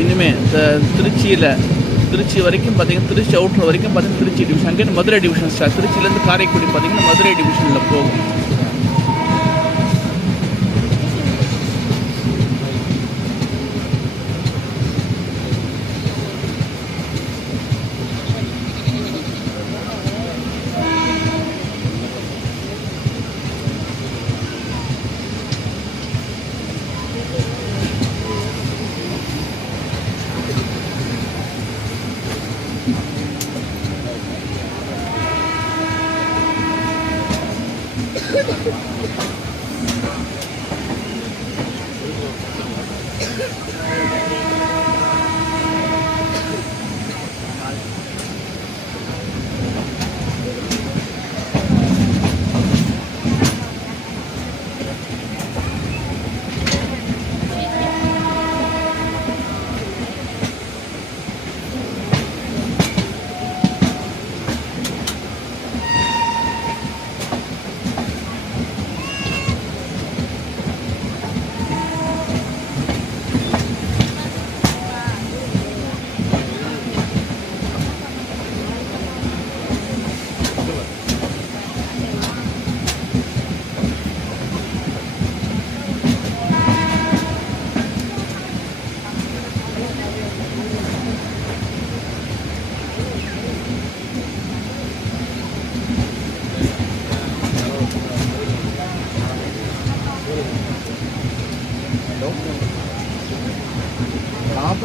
இனிமேல் இந்த திருச்சி வரைக்கும் பார்த்தீங்கன்னா திருச்சி அவுட்ரு வரைக்கும் பார்த்தீங்கன்னா திருச்சி டிவிஷன், அங்கே மதுரை டிவிஷன் ஸ்டார்ட். திருச்சியிலேருந்து காரைக்குடி பார்த்தீங்கன்னா மதுரை டிவிஷனில் போகும்.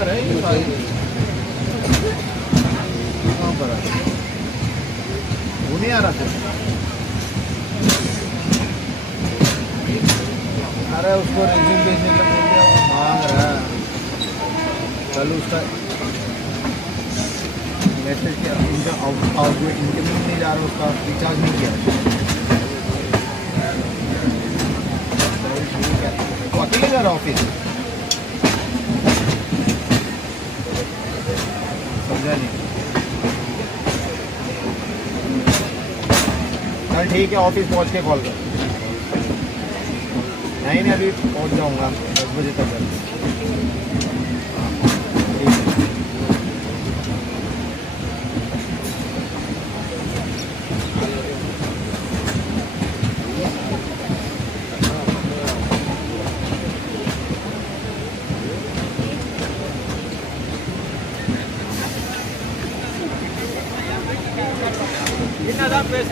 पर है ये सारी कहाँ पर है वो नहीं आ रहा था अरे उसको रिज्यूम भेजने का बोल दिया वो मांग रहा है कल उसका मैसेज किया इनका इनकमिंग नहीं जा रहा उसका रिचार्ज नहीं किया वो अकेले जा रहा ऑफिस समझा नहीं चल ठीक है ऑफिस पहुंच के कॉल कर नहीं अभी पहुंच जाऊंगा 10 बजे तक ठीक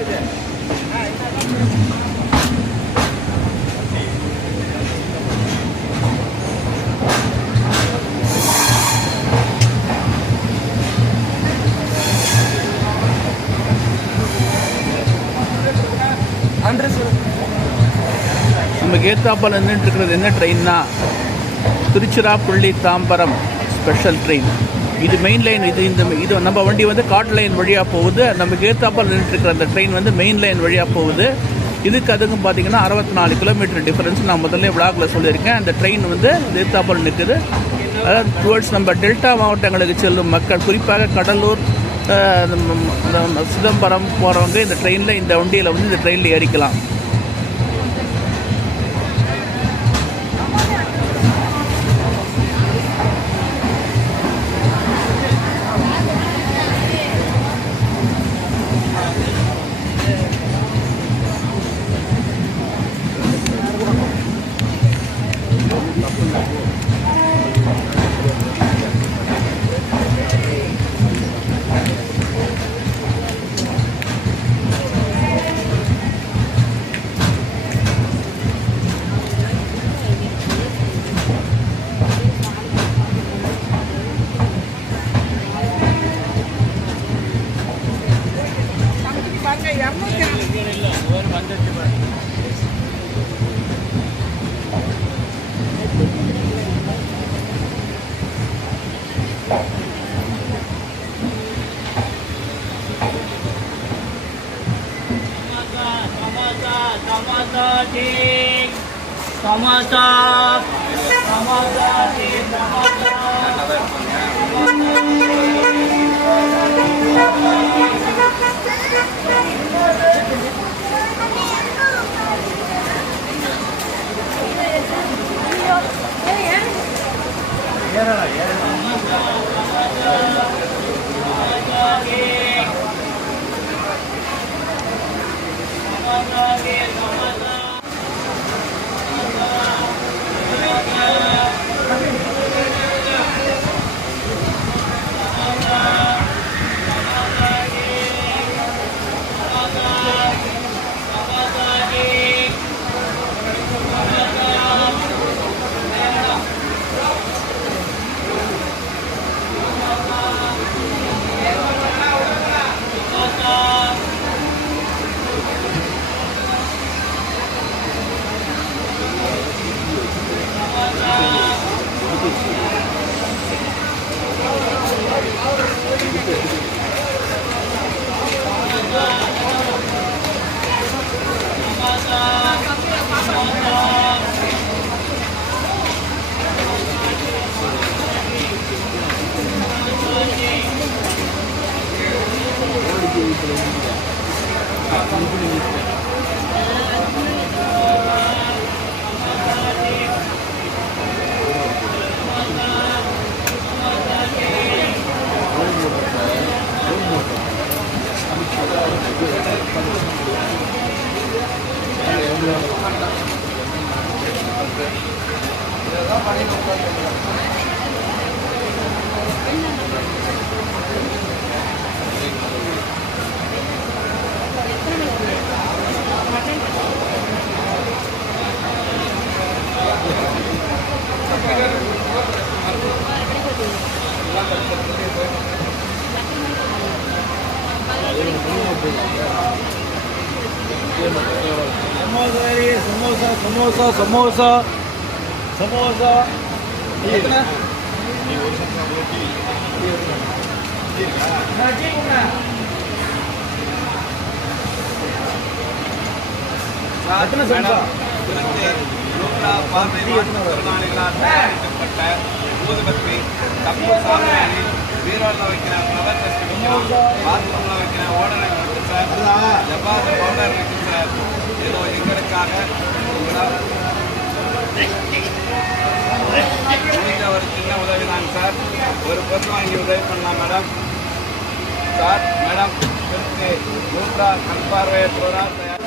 है நமக்கு ஏத்தாப்பால் நின்றுட்டு இருக்கிறது என்ன ட்ரெயின்னா திருச்சிராப்பள்ளி தாம்பரம் ஸ்பெஷல் ட்ரெயின். இது மெயின் லைன். இது நம்ம வண்டி வந்து காட் லைன் வழியாக போகுது. நமக்கு ஏத்தாப்பால் நின்றுட்டுருக்கிற அந்த ட்ரெயின் வந்து மெயின் லைன் வழியாக போகுது. இதுக்கு அதுக்கும் பார்த்தீங்கன்னா 64 கிலோமீட்டர் டிஃபரன்ஸ். நான் முதல்ல விளாகில் சொல்லியிருக்கேன். அந்த ட்ரெயின் வந்து ஏத்தாப்பால் நிற்குது. அதாவது டுவர்ட்ஸ் நம்ம டெல்டா மாவட்டங்களுக்கு செல்லும் மக்கள், குறிப்பாக கடலூர், சிதம்பரம் போகிறவங்க இந்த ட்ரெயினில், இந்த வண்டியில் வந்து இந்த ட்ரெயினில் ஏறிக்கலாம். समोसा समोसा समोसा समोसा कितना समोसा ஊதுபத்தி கப்பு சாம்பிராணி பீரோவில் வைக்கிற ஃப்ளவர் டெஸ்ட் வைக்கிறோம் பாத்ரூமில் வைக்கிற ஓடர் இருக்குது சார் ஜப்பாத்து பவுடர் இருக்குது சார் ஏதோ எங்களுக்காக உங்களால் முடிஞ்ச ஒரு சின்ன உதவி தாங்க சார் ஒரு பொருள் வாங்கி உதவி பண்ணலாம் மேடம் சார் மேடம் திருச்சி நூற்றா கண் பார்வையற்றோரா தயார்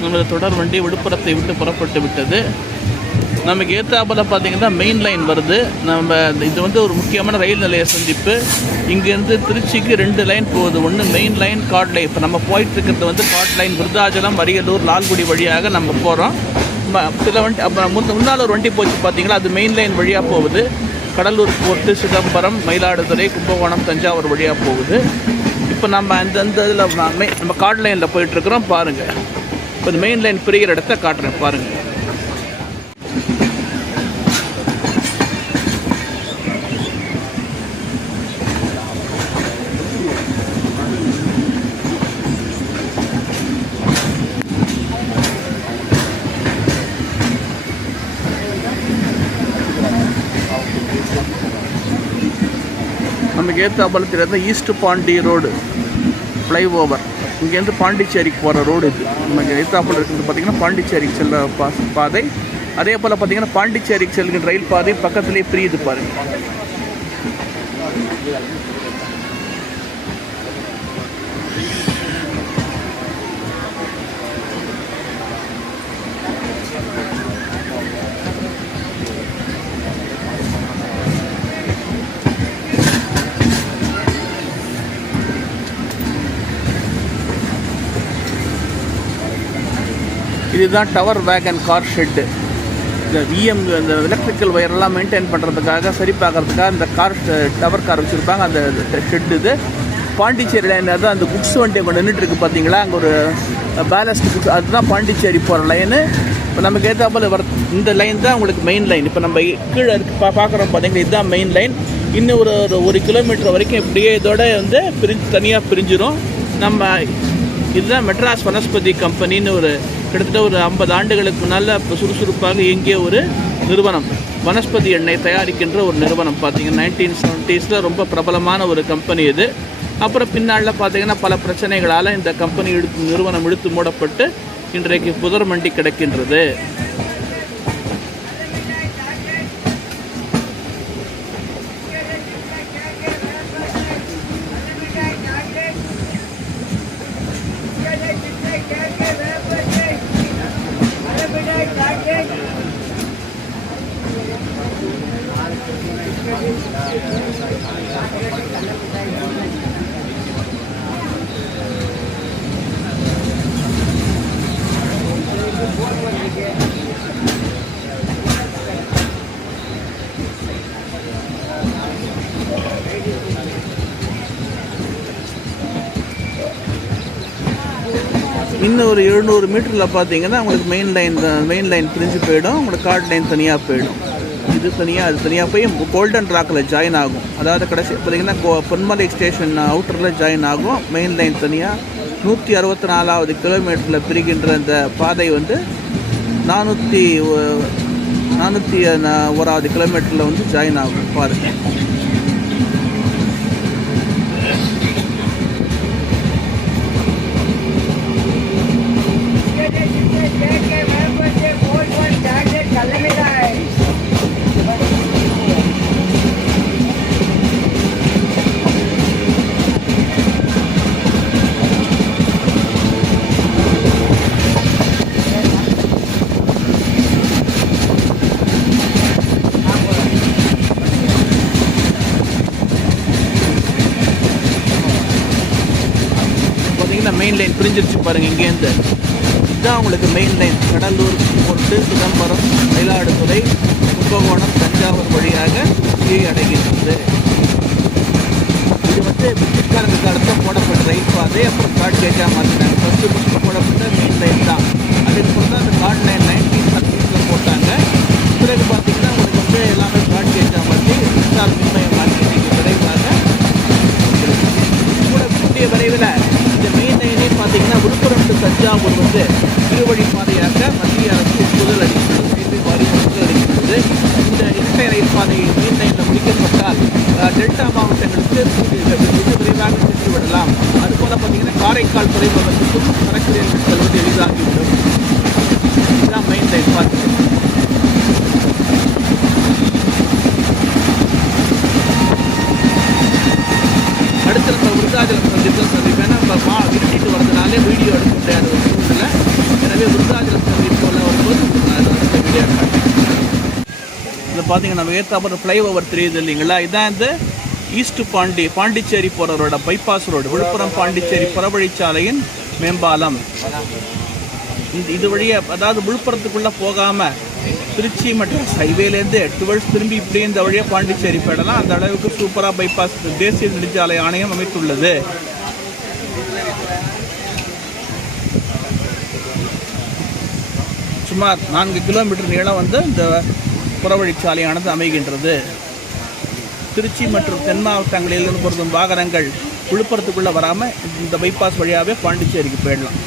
நமது தொடர் வண்டி விழுப்புரத்தை விட்டு புறப்பட்டு விட்டது. நமக்கு ஏத்தாப்புல பார்த்தீங்கன்னா மெயின் லைன் வருது. நம்ம இது வந்து ஒரு முக்கியமான ரயில் நிலைய சந்திப்பு. இங்கேருந்து திருச்சிக்கு 2 லைன் போகுது. ஒன்று மெயின் லைன் கார்ட் லைன். இப்போ நம்ம போயிட்டுருக்கிறது வந்து கார்ட் லைன் விருதாச்சலம் அரியலூர் லால்குடி வழியாக நம்ம போகிறோம். சில வண்டி அப்புறம் முன்னால் ஒரு வண்டி போச்சு பார்த்தீங்களா, அது மெயின் லைன் வழியாக போகுது. கடலூர் போர்ட்டு, சிதம்பரம், மயிலாடுதுறை, கும்பகோணம், தஞ்சாவூர் வழியாக போகுது. இப்போ நம்ம அந்த இதில் நம்ம கார்ட் லைனில் போயிட்டுருக்குறோம் பாருங்கள். இப்போ இந்த மெயின் லைன் பிரிகிற இடத்த காட்டுறேன் பாருங்கள். நமக்கு ஏத்தாப்புல தெரியாத ஈஸ்ட் பாண்டி ரோடு ஃப்ளைஓவர், இங்கேருந்து பாண்டிச்சேரிக்கு போகிற ரோடு இது. நமக்கு ஏத்தாப்புல இருக்கிறது பார்த்திங்கன்னா பாண்டிச்சேரிக்கு செல்ல பாதை. அதே போல் பார்த்திங்கன்னா பாண்டிச்சேரிக்கு செல்கிற ரயில் பாதை பக்கத்துலேயே பிரியுது பாருங்கள். இதுதான் டவர் வேகன் கார் ஷெட்டு. இந்த விஎம் இந்த எலக்ட்ரிக்கல் ஒயரெல்லாம் மெயின்டைன் பண்ணுறதுக்காக, சரி பார்க்குறதுக்காக இந்த டவர் கார் வச்சுருப்பாங்க. அந்த ஷெட் இது பாண்டிச்சேரி லைன். தான் அந்த குட்ஸ் வண்டி அங்கே நின்றுட்டுருக்கு பார்த்தீங்களா, அங்கே ஒரு பேலஸ்ட் குட்ஸ், அதுதான் பாண்டிச்சேரி போகிற லைனு. இப்போ நமக்கு ஏற்றாப்புல இந்த லைன் தான் உங்களுக்கு மெயின் லைன். இப்போ நம்ம கீழே பார்க்குறோம் பார்த்தீங்கன்னா, இதுதான் மெயின் லைன். இன்னும் ஒரு கிலோமீட்டர் வரைக்கும் இப்படியே இதோட வந்து தனியாக பிரிஞ்சிடும். நம்ம இதுதான் மெட்ராஸ் வனஸ்பதி கம்பெனின்னு கிட்டத்தட்ட ஒரு 50 ஆண்டுகளுக்கு முன்னால் இப்போ சுறுசுறுப்பாக இயங்கிய ஒரு நிறுவனம். வனஸ்பதி எண்ணெய் தயாரிக்கின்ற ஒரு நிறுவனம். பார்த்திங்கன்னா 1970s ரொம்ப பிரபலமான ஒரு கம்பெனி இது. அப்புறம் பின்னால் பார்த்திங்கன்னா பல பிரச்சனைகளால் இந்த கம்பெனி நிறுவனம் இழுத்து மூடப்பட்டு இன்றைக்கு புதர் மண்டி கிடக்கின்றது. இன்னும் ஒரு 700 மீட்டரில் பார்த்தீங்கன்னா உங்களுக்கு மெயின் லைன் பிரிஞ்சு போயிடும். உங்களுக்கு கார்ட் லைன் தனியாக போயிடும். இது தனியாக அது தனியாக போய் கோல்டன் ராக்கில் ஜாயின் ஆகும். அதாவது கடைசி பார்த்தீங்கன்னா பொன்மலை ஸ்டேஷன் அவுட்டரில் ஜாயின் ஆகும். மெயின் லைன் தனியாக 164வது கிலோமீட்டரில் பிரிகின்ற இந்த பாதை வந்து 401வது கிலோமீட்டரில் வந்து ஜாயின் ஆகும் பாருங்கள். பார்த்தீங்கன்னா மெயின் லைன் பிரிஞ்சிருச்சு பாருங்கள் இங்கேருந்து. இதுதான் உங்களுக்கு main line. Cuddalore port, Chidambaram, Mayiladuthurai, Kumbakonam, Thanjavur வழியாக இங்கே அடைகின்றது. இது வந்து பிரிட்டிஷ்காரங்க காலத்தில் போடப்பட்ட ரயில் பாதை. அப்புறம் கார்ட் கேஜாக மாற்றினாங்க. ஃபஸ்ட்டு போடப்பட்ட மெயின் லைன் தான். அதுக்கப்புறம் தான் அந்த கார்ட் லைன் 1930s போட்டாங்க. பிறகு பார்த்தீங்கன்னா உங்களுக்கு வந்து எல்லாமே கார்ட் கேஜாக மாற்றி மின்சார மின்மயம் மாற்றி விரைவாக கூட கூடிய விரைவில் இந்த மெயின் லைனே பார்த்தீங்கன்னா விழுப்புரம் டு தஞ்சாவூர் வந்து இருவழி பாதையாக மத்திய அரசு ஒப்புதல் அளிக்கிறது. ரயில்வே வாரியம் ஒப்புதல் அளிக்கிறது. இந்த இரட்டை ரயில் பாதையை மெயின் லைனில் முடிக்கப்பட்டால் டெல்டா மாவட்டங்களுக்கு மிக விரைவாக சென்று விடலாம். அதுபோல் பார்த்தீங்கன்னா காரைக்கால் துறைமுகத்துக்கும் சரக்கு ரயில்கள் செல்வது எளிதாகிவிடும். இதுதான் மெயின் லைன் பார்த்து. அடுத்த நம்ம விருதாச்சலம் சந்திப்பேன். நம்ம இருட்டிட்டு வரதுனாலே வீடியோ எடுக்க முடியாத ஒரு சூழ்நிலை. எனவே விருதாச்சலம் சந்திப்பில் வரும்போது அடுத்த வீடியோ காட்டுறேன். இதில் பார்த்தீங்கன்னா நம்ம ஏற்றாப்புற ஃப்ளைஓவர் தெரியுது இல்லைங்களா? இதான் இந்த ஈஸ்ட் பாண்டிச்சேரி போகிறவரோட பைபாஸ் ரோடு, விழுப்புரம் பாண்டிச்சேரி புறவழிச்சாலையின் மேம்பாலம். இது வழியாக அதாவது விழுப்புரத்துக்குள்ளே போகாமல் திருச்சி மெட்ராஸ் ஹைவேலேருந்து டுவெல்ஸ் திரும்பி இப்படியே இந்த வழியாக பாண்டிச்சேரி போயிடலாம். அந்த அளவுக்கு சூப்பராக பைபாஸ் தேசிய நெடுஞ்சாலை ஆணையம் அமைத்துள்ளது. சுமார் 4 கிலோமீட்டர் நீளம் வந்து இந்த புறவழிச்சாலையானது அமைகின்றது. திருச்சி மற்றும் தென் மாவட்டங்களிலிருந்து பொருந்தும் வாகனங்கள் விழுப்புரத்துக்குள்ளே வராமல் இந்த பைபாஸ் வழியாகவே பாண்டிச்சேரிக்கு போயிடலாம்.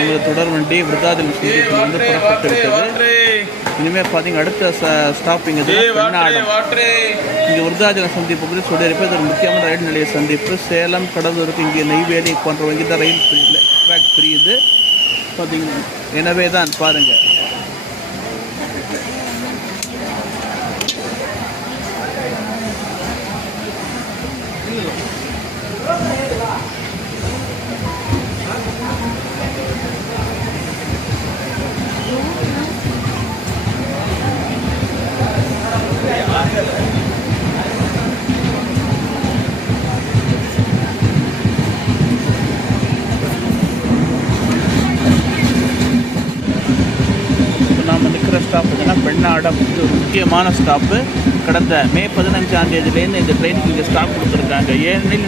நமது தொடர் வண்டி விருதாச்சலம் சந்திப்பிலிருந்து புறப்பட்டு விட்டது. இனிமேல் பார்த்தீங்கன்னா அடுத்த ஸ்டாப்பிங் இது பெண்ணாடம். இங்கே விருதாச்சலம் சந்திப்பு பற்றி சொல்லியிருப்பேன். இது ஒரு முக்கியமான ரயில் நிலைய சந்திப்பு. சேலம், கடலூருக்கு இங்கே நெய்வேலி போன்ற வங்கி தான் ரயில் ட்ராக் பிரியுது பார்த்தீங்கன்னா. எனவே தான் பாருங்கள். ஸ்டாப் பார்த்தீங்கன்னா பெண்ணாடம். இது ஒரு முக்கியமான ஸ்டாப்பு. கடந்த மே 15ஆம் தேதியிலேருந்து இந்த ட்ரெயினுக்கு இங்கே ஸ்டாப் கொடுத்துருக்காங்க. ஏனெனில்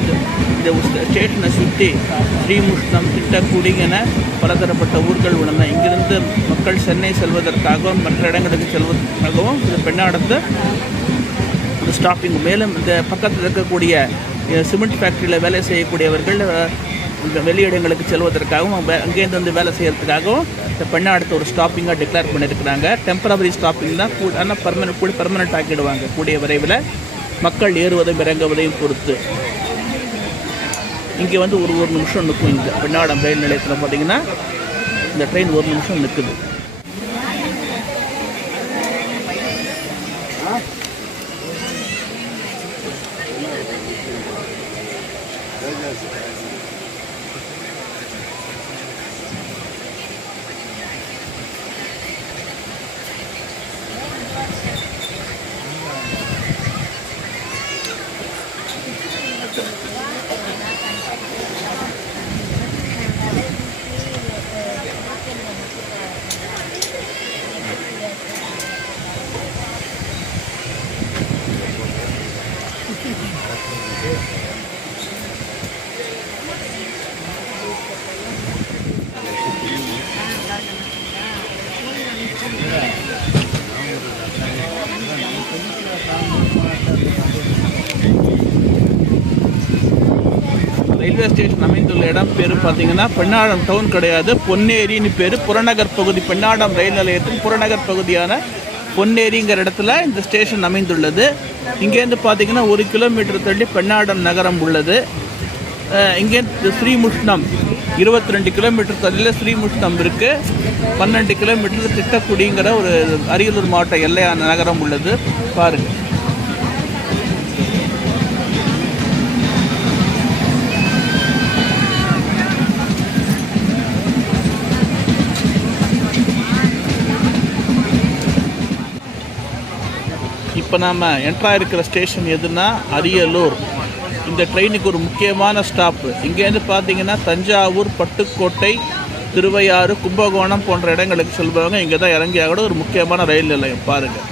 இந்த ஸ்டேஷனை சுற்றி ஸ்ரீமுஷ்ணம், திட்டக்குடி என பலதரப்பட்ட ஊர்கள் உள்ளன. இங்கிருந்து மக்கள் சென்னை செல்வதற்காகவும் மற்ற இடங்களுக்கு செல்வதற்காகவும் இந்த பெண்ணாடத்தை ஒரு ஸ்டாப்பிங். மேலும் இந்த பக்கத்தில் இருக்கக்கூடிய சிமெண்ட் ஃபேக்ட்ரியில் வேலை செய்யக்கூடியவர்கள் இந்த வெளியிடங்களுக்கு செல்வதற்காகவும் அங்கேருந்து வந்து வேலை செய்கிறதுக்காகவும் இந்த பெண்ணாடத்தை ஒரு ஸ்டாப்பிங்காக டிக்ளேர் பண்ணியிருக்கிறாங்க. டெம்பரவரி ஸ்டாப்பிங் தான், ஆனால் பர்மனெண்ட் ஆக்கிடுவாங்க கூடிய விரைவில், மக்கள் ஏறுவதையும் இறங்குவதையும் பொறுத்து. இங்கே வந்து ஒரு நிமிஷம் நிற்கும். இந்த பெண்ணாடம் ரயில் நிலையத்தில் பார்த்தீங்கன்னா இந்த ட்ரெயின் 1 நிமிஷம் நிற்குது. ரயில்வே ஸ்டேஷன் அமைந்துள்ள இடம் பேர் பார்த்தீங்கன்னா பெண்ணாடம் டவுன் கிடையாது, பொன்னேரின்னு பேர். புறநகர் பகுதி, பெண்ணாடம் ரயில் நிலையத்தின் புறநகர் பகுதியான பொன்னேரிங்கிற இடத்துல இந்த ஸ்டேஷன் அமைந்துள்ளது. இங்கேருந்து பார்த்தீங்கன்னா 1 கிலோமீட்டர் தள்ளி பெண்ணாடம் நகரம் உள்ளது. இங்கேருந்து ஸ்ரீமுஷ்ணம் 22 கிலோமீட்டர் தள்ளியில் ஸ்ரீமுஷ்ணம் இருக்குது. 12 கிலோமீட்டர் திட்டக்குடிங்கிற ஒரு அரியலூர் மாவட்ட எல்லையான நகரம் உள்ளது. பாருங்கள். இப்போ நாம் என்ட்ராக இருக்கிற ஸ்டேஷன் எதுனா அரியலூர். இந்த ட்ரெயினுக்கு ஒரு முக்கியமான ஸ்டாப்பு. இங்கேருந்து பார்த்தீங்கன்னா தஞ்சாவூர், பட்டுக்கோட்டை, திருவையாறு, கும்பகோணம் போன்ற இடங்களுக்கு செல்பவங்க இங்கே தான் இறங்கி ஆகணும். ஒரு முக்கியமான ரயில் நிலையம் பாருங்கள்.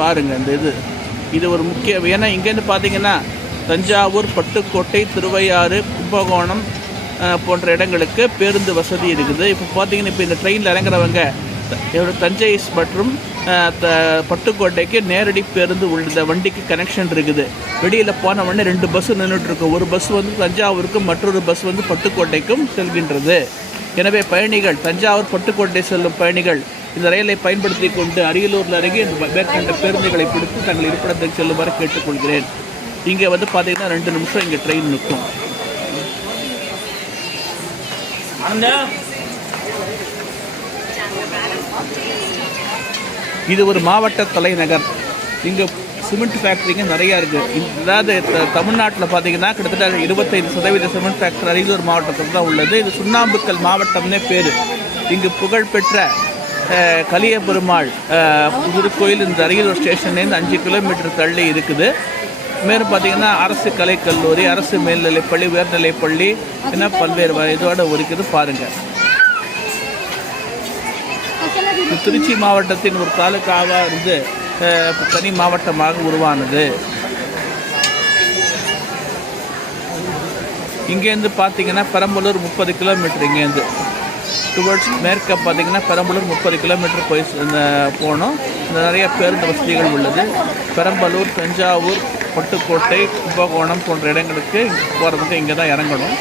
பாருங்கள் இந்த இது ஒரு முக்கிய, ஏன்னா இங்கேருந்து பார்த்தீங்கன்னா தஞ்சாவூர், பட்டுக்கோட்டை, திருவையாறு, கும்பகோணம் போன்ற இடங்களுக்கு பேருந்து வசதி இருக்குது. இப்போ பார்த்தீங்கன்னா இப்போ இந்த ட்ரெயினில் இறங்குறவங்க தஞ்சை மற்றும் பட்டுக்கோட்டைக்கு நேரடி பேருந்து இந்த வண்டிக்கு கனெக்ஷன் இருக்குது. வெளியில் போன உடனே 2 பஸ்ஸு நின்றுட்டுருக்கும். ஒரு பஸ் வந்து தஞ்சாவூருக்கும், மற்றொரு பஸ் வந்து பட்டுக்கோட்டைக்கும் செல்கின்றது. எனவே பயணிகள், தஞ்சாவூர் பட்டுக்கோட்டை செல்லும் பயணிகள் இந்த ரயிலை பயன்படுத்தி கொண்டு அரியலூரில் இறங்கி இந்த மேற்கண்ட பேருந்துகளை பிடித்து தங்கள் இருப்பிடத்துக்கு செல்லுமாறு கேட்டுக்கொள்கிறேன். இங்கே வந்து பார்த்தீங்கன்னா 2 நிமிஷம் இங்கே ட்ரெயின் நிற்கும். இது ஒரு மாவட்ட தலைநகர். இங்கே சிமெண்ட் ஃபேக்ட்ரிங்க நிறையா இருக்குது. அதாவது தமிழ்நாட்டில் பார்த்தீங்கன்னா கிட்டத்தட்ட 25% சிமெண்ட் ஃபேக்ட்ரி அரியலூர் மாவட்டத்தில் தான் உள்ளது. இது சுண்ணாம்புக்கல் மாவட்டம்னே பேர். இங்கு புகழ்பெற்ற கலியபெருமாள் திருக்கோயில் இந்த அரியலூர் ஸ்டேஷன்லேருந்து 5 கிலோமீட்டர் தள்ளி இருக்குது. மேலும் பார்த்திங்கன்னா அரசு கலைக்கல்லூரி, அரசு மேல்நிலைப்பள்ளி, உயர்நிலைப்பள்ளி என்ன பல்வேறு இதோடு இருக்குது. பாருங்கள். திருச்சி மாவட்டத்தின் ஒரு தாலுக்காவாக இருந்து தனி மாவட்டமாக உருவானது. இங்கேருந்து பார்த்திங்கன்னா பெரம்பலூர் 30 கிலோமீட்டர். இங்கேருந்து டுவர்ட்ஸ் மேற்க பார்த்திங்கன்னா பெரம்பலூர் 30 கிலோமீட்டர் போய் போகணும். நிறைய பேருந்து வசதிகள் உள்ளது. பெரம்பலூர், தஞ்சாவூர், பட்டுக்கோட்டை, கும்பகோணம் போன்ற இடங்களுக்கு போகிறதுக்கு இங்கே தான் இறங்கணும்.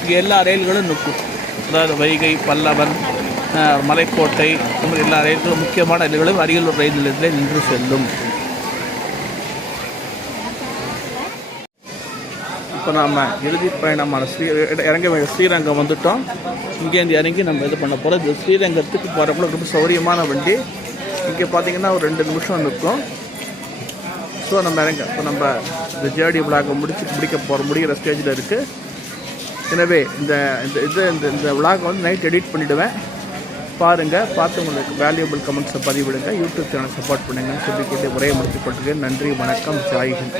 இங்கே எல்லா ரயில்களும் நிற்கும். அதாவது வைகை, பல்லவன், மலைக்கோட்டை எல்லா ரயில்களும், முக்கியமான ரயில்களும் அரியலூர் ரயில் நிலையத்தில் நின்று செல்லும். இப்போ நாம் இறுதி பயணமான இறங்க வேண்டிய ஸ்ரீரங்கம் வந்துவிட்டோம். இங்கேருந்து இறங்கி நம்ம இது பண்ண போகிறோம். இது ஸ்ரீரங்கத்துக்கு போகிறப்போ ரொம்ப சௌரியமான வண்டி. இங்கே பார்த்திங்கன்னா ஒரு 2 நிமிஷம் நிற்கும். ஸோ நம்ம இறங்க இப்போ நம்ம இந்த ஜேர்னி விளாகை முடிக்கிற ஸ்டேஜில் இருக்குது. எனவே இந்த விளாகை வந்து நைட் எடிட் பண்ணிவிடுவேன். பாருங்கள். பார்த்து உங்களுக்கு வேல்யூபிள் கமெண்ட்ஸை பதிவிடுங்க. யூடியூப் சேனல் சப்போர்ட் பண்ணுங்கன்னு சொல்லிக்கொண்டு உரையை முடித்துக் கொள்கிறேன். நன்றி, வணக்கம், ஜெய் ஹிந்த்.